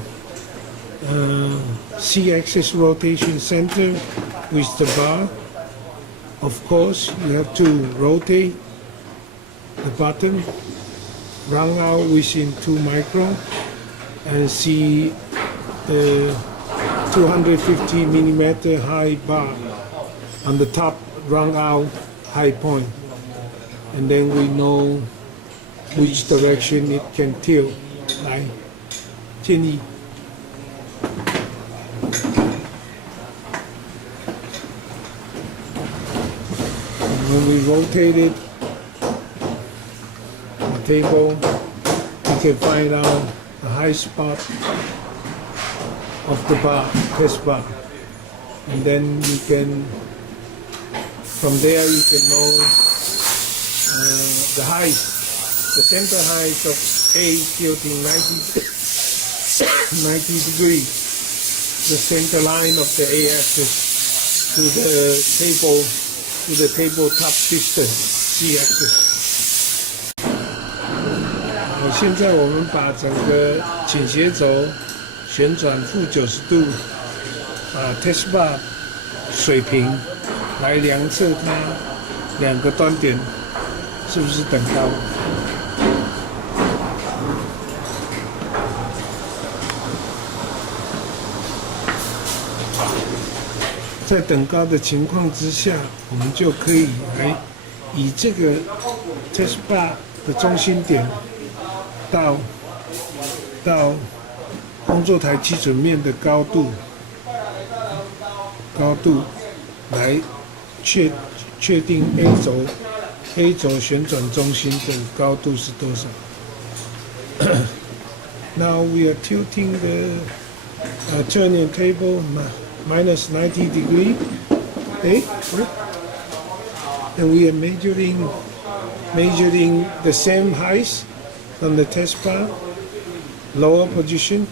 C-axis rotation center with the bar. Of course, you have to rotate the bottom, round out within 2 micron, and see the 250 millimeter high bar on the top round out high point. And then we know which direction it can tilt. 来，建议。When we rotate it, the table, we can find out the high spot of the bar, test bar. And then you can, from there you can know the height, the center height of A tilting 90 degrees, the center line of the A axis to the tabletop piston C axis. 现在我们把整个倾斜轴旋转负90度，test bar 水平来量测它2个端点是不是等高。在等高的情况之下，我们就可以来以这个 test bar 的中心点到工作台基准面的高度来确定 A 轴旋转中心的高度是多少。Now we are tilting the turning table minus 90 degree. Okay, and we are measuring the same height on the test bar, lower position.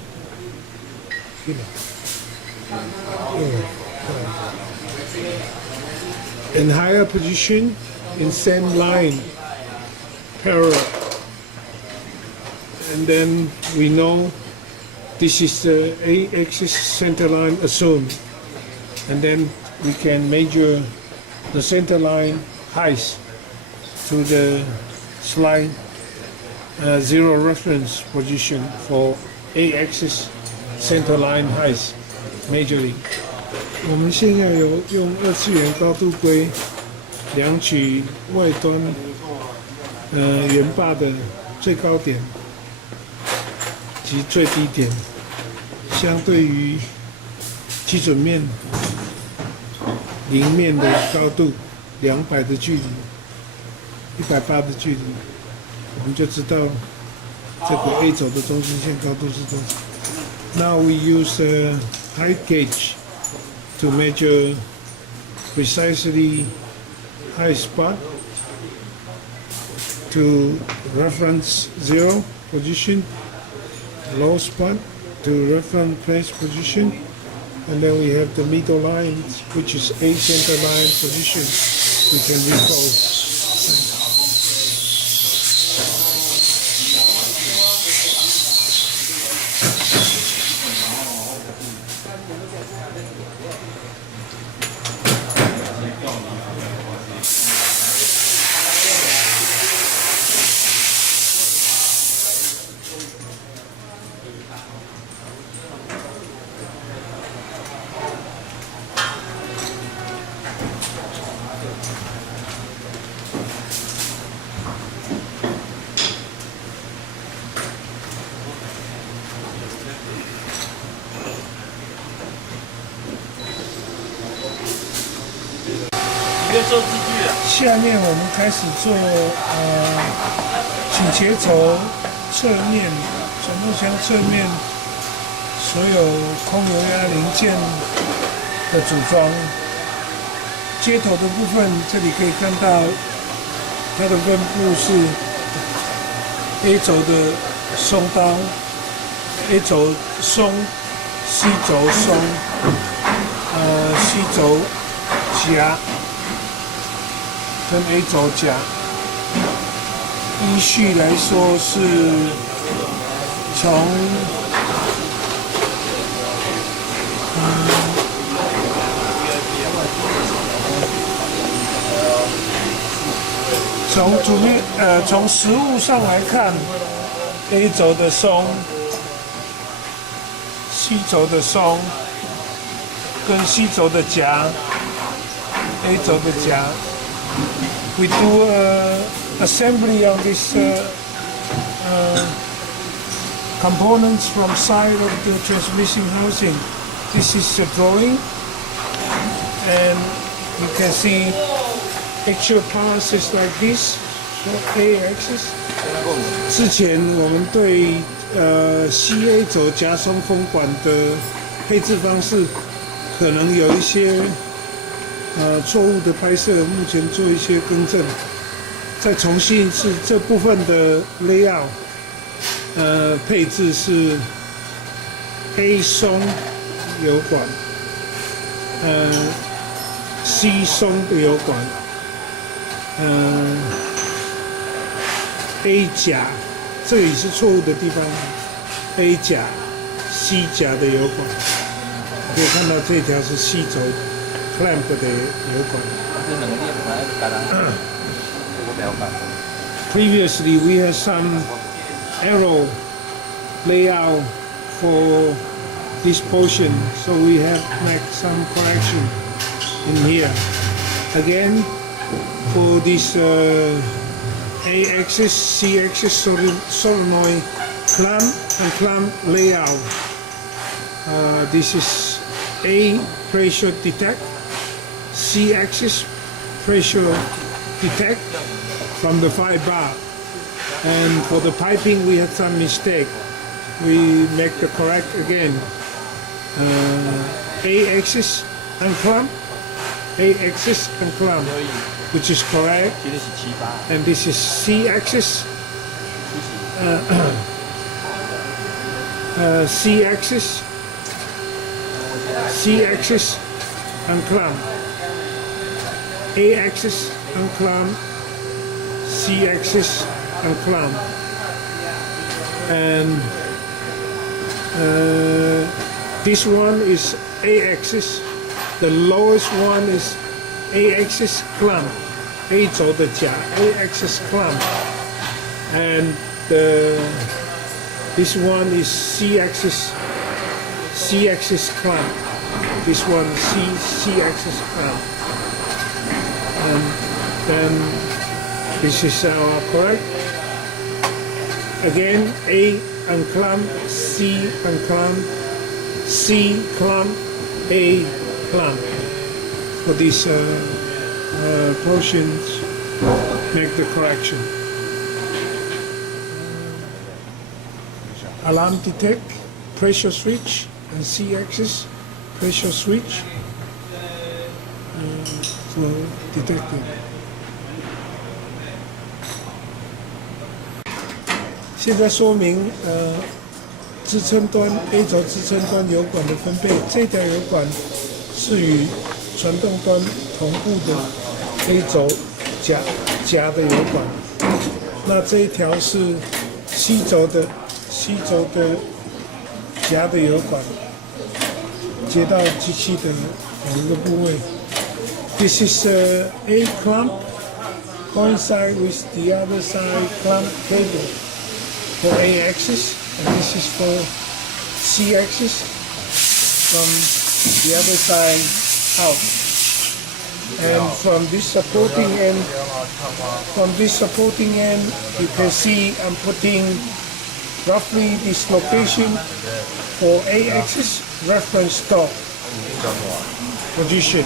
And higher position in same line, parallel. And then we know this is the A-axis center line assumed. And then we can measure the center line height to the slide zero reference position for A-axis center line height measuring. 我们现在有用2次元高度规量取外端圆把的最高点及最低点，相对于基准面零面的高度200的距离，180的距离，我们就知道这个 A 轴的中心线高度是多少。Now we use a height gauge to measure precisely high spot to reference zero position, low spot to reference place position, and then we have the middle line, which is A center line position. We can recall. 下面我们开始做倾斜轴侧面转动箱侧面所有空油压零件的组装。接头的部分，这里可以看到它的分布是 A 轴的松刀 ，A 轴松 ，C 轴松，C 轴夹。跟 A 轴夹，依序来说是从从实物上来看 ，A 轴的松、C 轴的松跟 C 轴的夹 ，A 轴的夹。We do assembly on this components from side of the transmission housing. This is a drawing, and you can see actual parts is like this, A axis. 之前我们对CA 轴夹松风管的配置方式可能有一些错误的拍摄，目前做一些更正，再重新一次这部分的 layout。配置是 A 松油管，C 松的油管，A 夹，这里是错误的地方 ，A 夹 C 夹的油管，可以看到这条是 C 轴 clamp 的油管。Previously, we had some arrow layout for this portion, so we have made some correction in here. Again, for this A-axis, C-axis solenoid clamp and clamp layout. This is A pressure detect, C-axis pressure detect from the 5 bar. And for the piping, we had some mistake. We make the correct again. A-axis and clamp, A-axis and clamp, which is correct. And this is C-axis, C-axis, C-axis and clamp, A-axis and clamp, C-axis and clamp, and this one is A-axis. The lowest one is A-axis clamp, A 轴的夹 A-axis clamp, and this one is C-axis clamp. This one C-axis clamp, and then this is our correct. Again, A and clamp, C and clamp, C clamp, A clamp. For these portions, make the correction. Alarm detect, pressure switch, and C-axis pressure switch for detecting. 现在说明支撑端 A 轴支撑端油管的分配，这条油管是与传动端同步的 A 轴夹的油管，那这一条是 C 轴的夹的油管，接到机器的某一个部位。This is A clamp coincide with the other side clamp cable for A axis, and this is for C axis from the other side out. And from this supporting end, you can see I'm putting roughly this location for A axis reference torque position.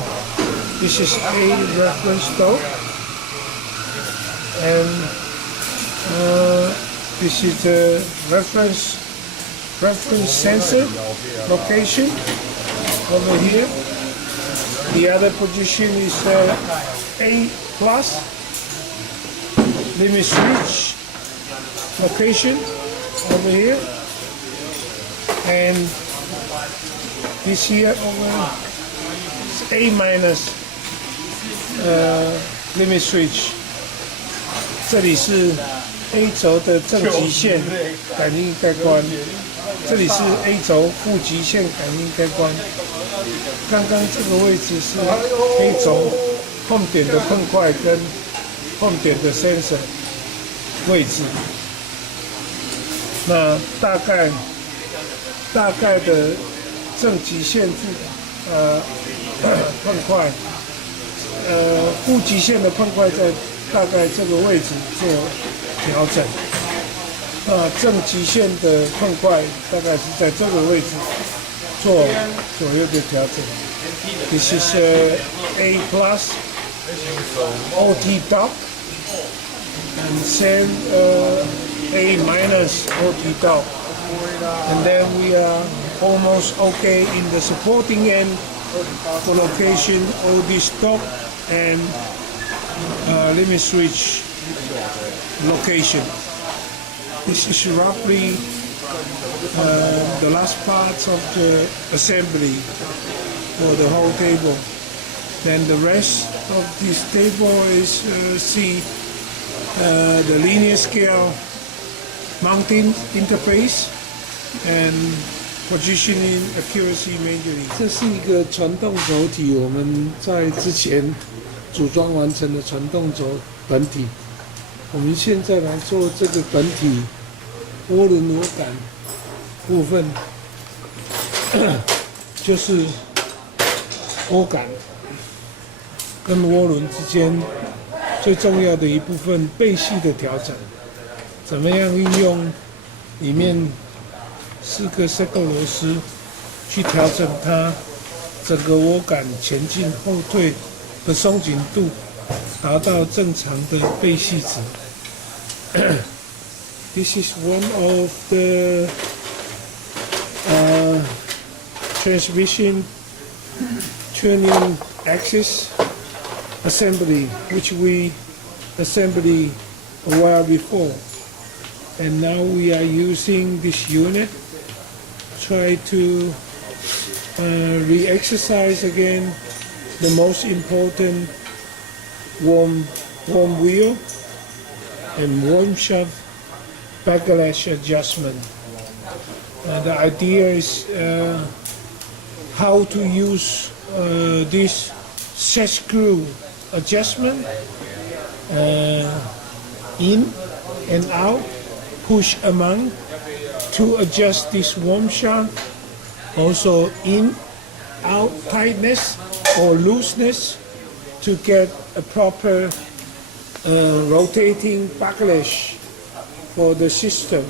This is A reference torque, and this is the reference sensor location over here. The other position is A plus limit switch location over here, and this here over is A minus limit switch. 这里是 A 轴的正极限感应开关，这里是 A 轴负极限感应开关。刚刚这个位置是可以从碰点的碰块跟碰点的 sensor 位置。那大概的正极限碰块，负极限的碰块在大概这个位置做调整。正极限的碰块大概是在这个位置做左右的调整。This is A plus OT top and same A minus OT top. And then we are almost okay in the supporting end for location OD stop and let me switch location. This is roughly the last parts of the assembly for the whole table. Then the rest of this table is the linear scale mounting interface and positioning accuracy majorly. 这是一个传动轴体，我们在之前组装完成的传动轴本体。我们现在来做这个本体涡轮螺杆部分，就是涡杆跟涡轮之间最重要的一部分背系的调整。怎么样运用里面4个7个螺丝去调整它整个涡杆前进后退的松紧度，达到正常的背系值。This is one of the transmission turning axis assembly, which we assembled a while before. And now we are using this unit, try to re-exercise again the most important warm wheel and warm shaft backlash adjustment. The idea is how to use this set screw adjustment in and out, push among to adjust this warm shaft, also in, out tightness or looseness to get a proper rotating backlash for the system.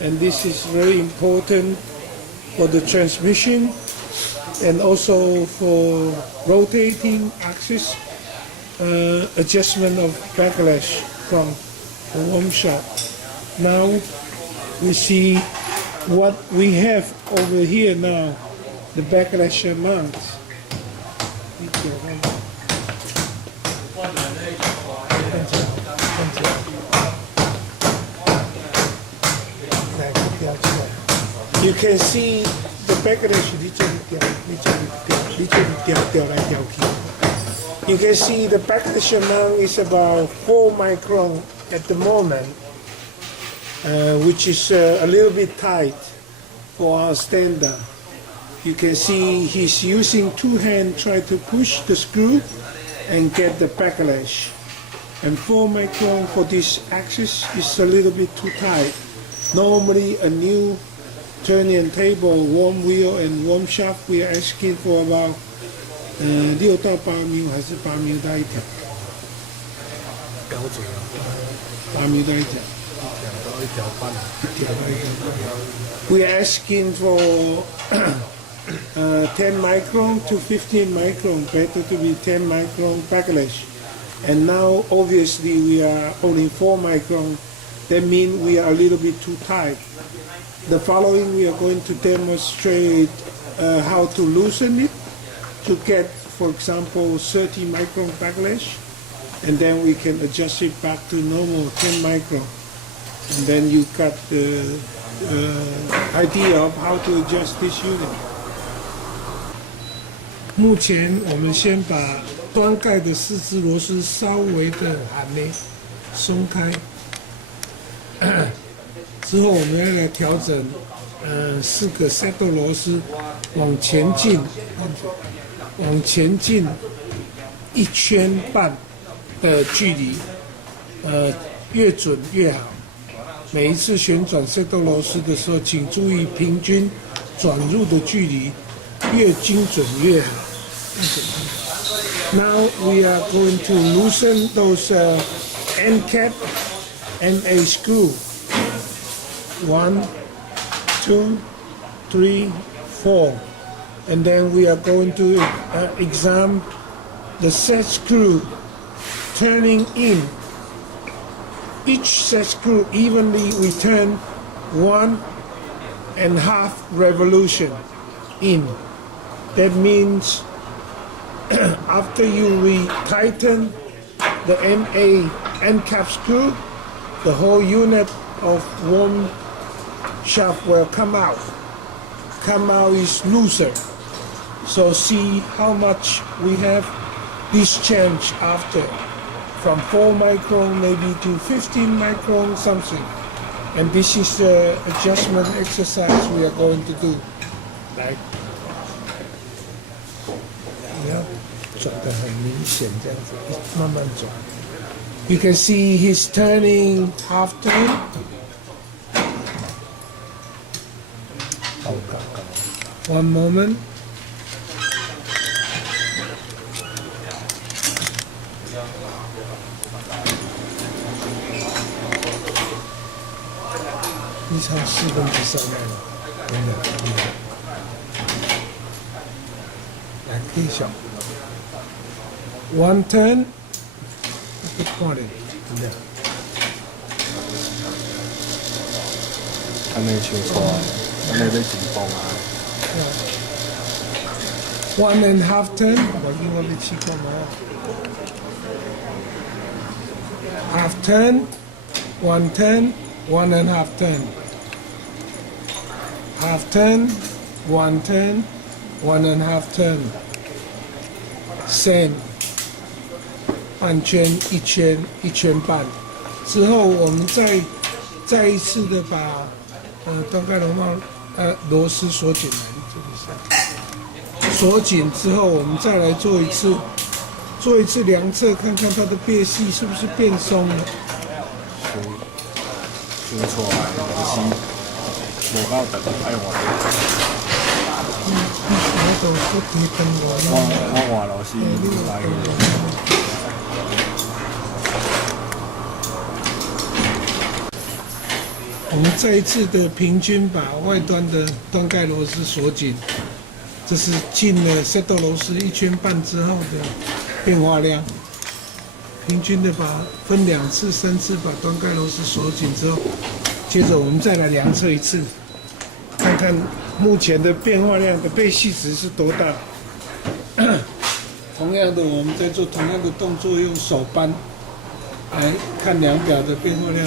And this is very important for the transmission and also for rotating axis adjustment of backlash from the warm shaft. Now we see what we have over here now, the backlash amount. You can see the backlash. You can see the backlash amount is about 4 micron at the moment, which is a little bit tight for our standard. You can see he's using 2 hands try to push the screw and get the backlash. And 4 micron for this axis is a little bit too tight. Normally a new turning table, warm wheel and warm shaft, we are asking for about 6到8秒还是8秒大一条？标准啊8秒大一条。1条半。We are asking for 10 micron to 15 micron, better to be 10 micron backlash. And now obviously we are only 4 micron, that means we are a little bit too tight. The following we are going to demonstrate how to loosen it to get, for example, 30 micron backlash, and then we can adjust it back to normal 10 micron. And then you got the idea of how to adjust this unit. 目前我们先把端盖的4只螺丝稍微的含内松开，之后我们要来调整4个 set 螺丝往前进。往前进1圈半的距离，越准越好。每一次旋转塞豆螺丝的时候，请注意平均转入的距离越精准越好。Now we are going to loosen those end cap MA screw. 1, 2, 3, 4. And then we are going to examine the set screw turning in. Each set screw evenly we turn 1.5 revolution in. That means after you re-tighten the MA end cap screw, the whole unit of one shaft will come out. Come out is looser. So see how much we have this change after. From 4 micron maybe to 15 micron something. And this is the adjustment exercise we are going to do. Like, yeah, 转得很明显这样子，慢慢转。You can see he's turning half turn. One moment. This has 3/4上面了，真的，来可以小。One turn, good quality， 真的。还没切出来，还没被紧绷啊。1.5 turn， 我因为被气过嘛。Half turn, 1 turn, 1.5 turn. Half turn, 1 turn, 1.5 turn. Same. 半圈、1圈、1圈半。之后我们再一次的把端盖螺帽螺丝锁紧来，这里是锁紧之后，我们再来做一次量测，看看它的变细是不是变松了。修出来螺丝无够长，爱换。我换螺丝来个。我们再一次的平均把外端的端盖螺丝锁紧，这是进了塞豆螺丝1圈半之后的变化量。平均的分2次、3次把端盖螺丝锁紧之后，接着我们再来量测一次，看看目前的变化量的被细值是多大。同样的，我们在做同样的动作，用手扳来看量表的变化量。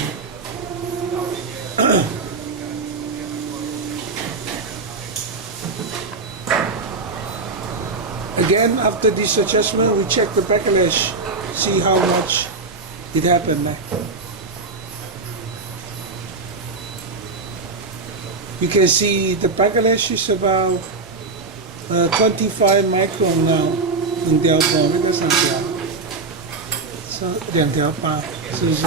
Again, after this adjustment, we check the backlash, see how much it happened. You can see the backlash is about 25 micron now. 2条半，那个3条，是2条8，是不是？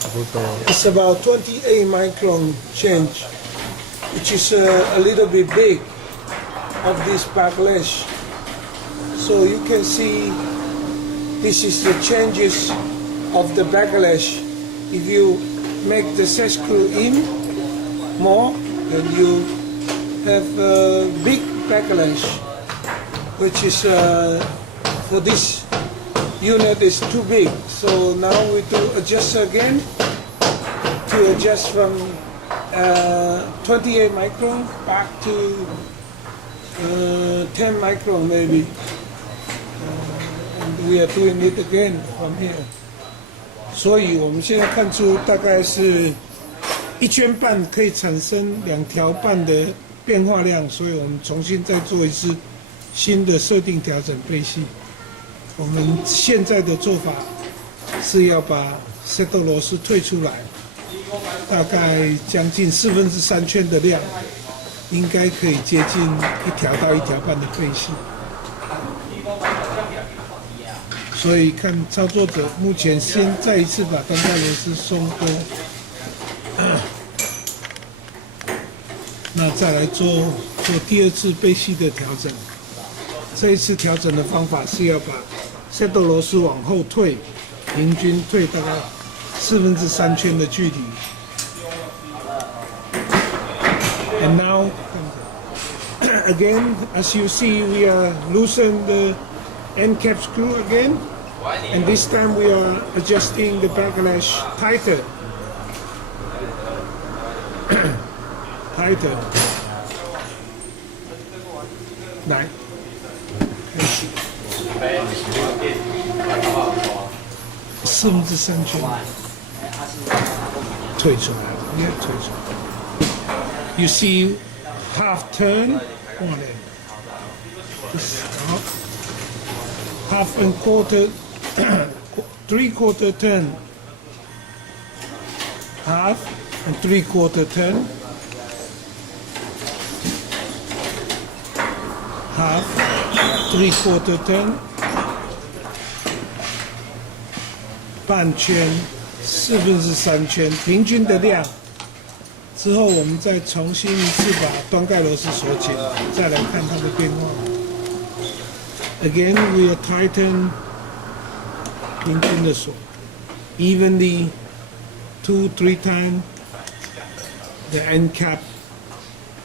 差不多。It's about 28 micron change, which is a little bit big of this backlash. So you can see this is the changes of the backlash. If you make the set screw in more, then you have a big backlash, which is for this unit is too big. So now we do adjust again to adjust from 28 micron back to 10 micron maybe. And we are doing it again from here. 所以我们现在看出大概是1圈半可以产生2条半的变化量，所以我们重新再做一次新的设定调整倍细。我们现在的做法是要把塞豆螺丝退出来，大概将近3/4圈的量，应该可以接近1条到1条半的倍细。所以看操作者目前先再一次把端盖螺丝松脱，那再来做第二次背系的调整。这一次调整的方法是要把下斗螺丝往后退，平均退大概3/4圈的距离。And now, again, as you see, we are loosen the end cap screw again, and this time we are adjusting the backlash tighter. Tighter. 来，开始。3/4圈，退出来，也退出来。You see half turn, one end. Half and quarter, 3/4 turn. Half and 3/4 turn. Half, 3/4 turn. 半圈，3/4圈，平均的量。之后我们再重新一次把端盖螺丝锁紧，再来看它的变化。Again, we will tighten 平均的锁 evenly 2-3 times the end cap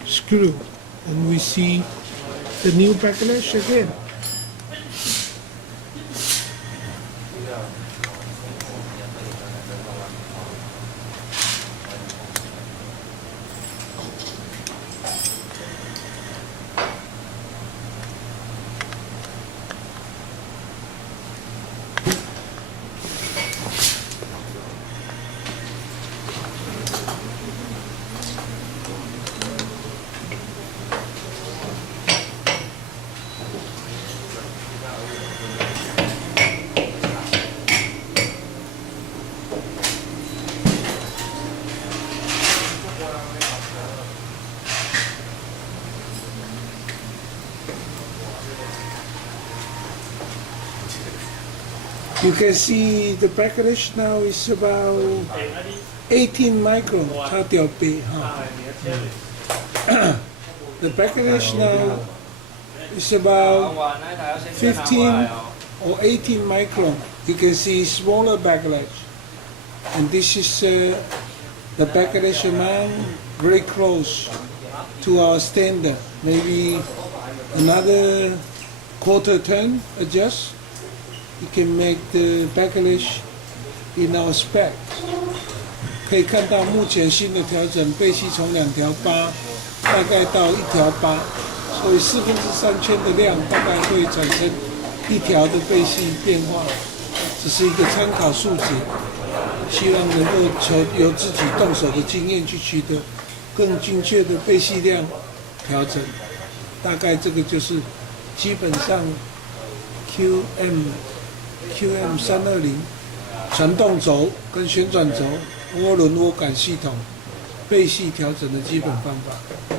screw, and we see the new backlash again. You can see the backlash now is about 18 micron, 差掉倍哈。The backlash now is about 15 or 18 micron. You can see smaller backlash, and this is the backlash amount very close to our standard. Maybe another quarter turn adjust. You can make the backlash in our spec. 可以看到目前新的调整，背系从2条8大概到1条8，所以3/4圈的量大概会产生1条的背系变化，只是一个参考数值，希望能够由自己动手的经验去取得更精确的背系量调整。大概这个就是基本上 QM320 传动轴跟旋转轴涡轮涡感系统背系调整的基本方法。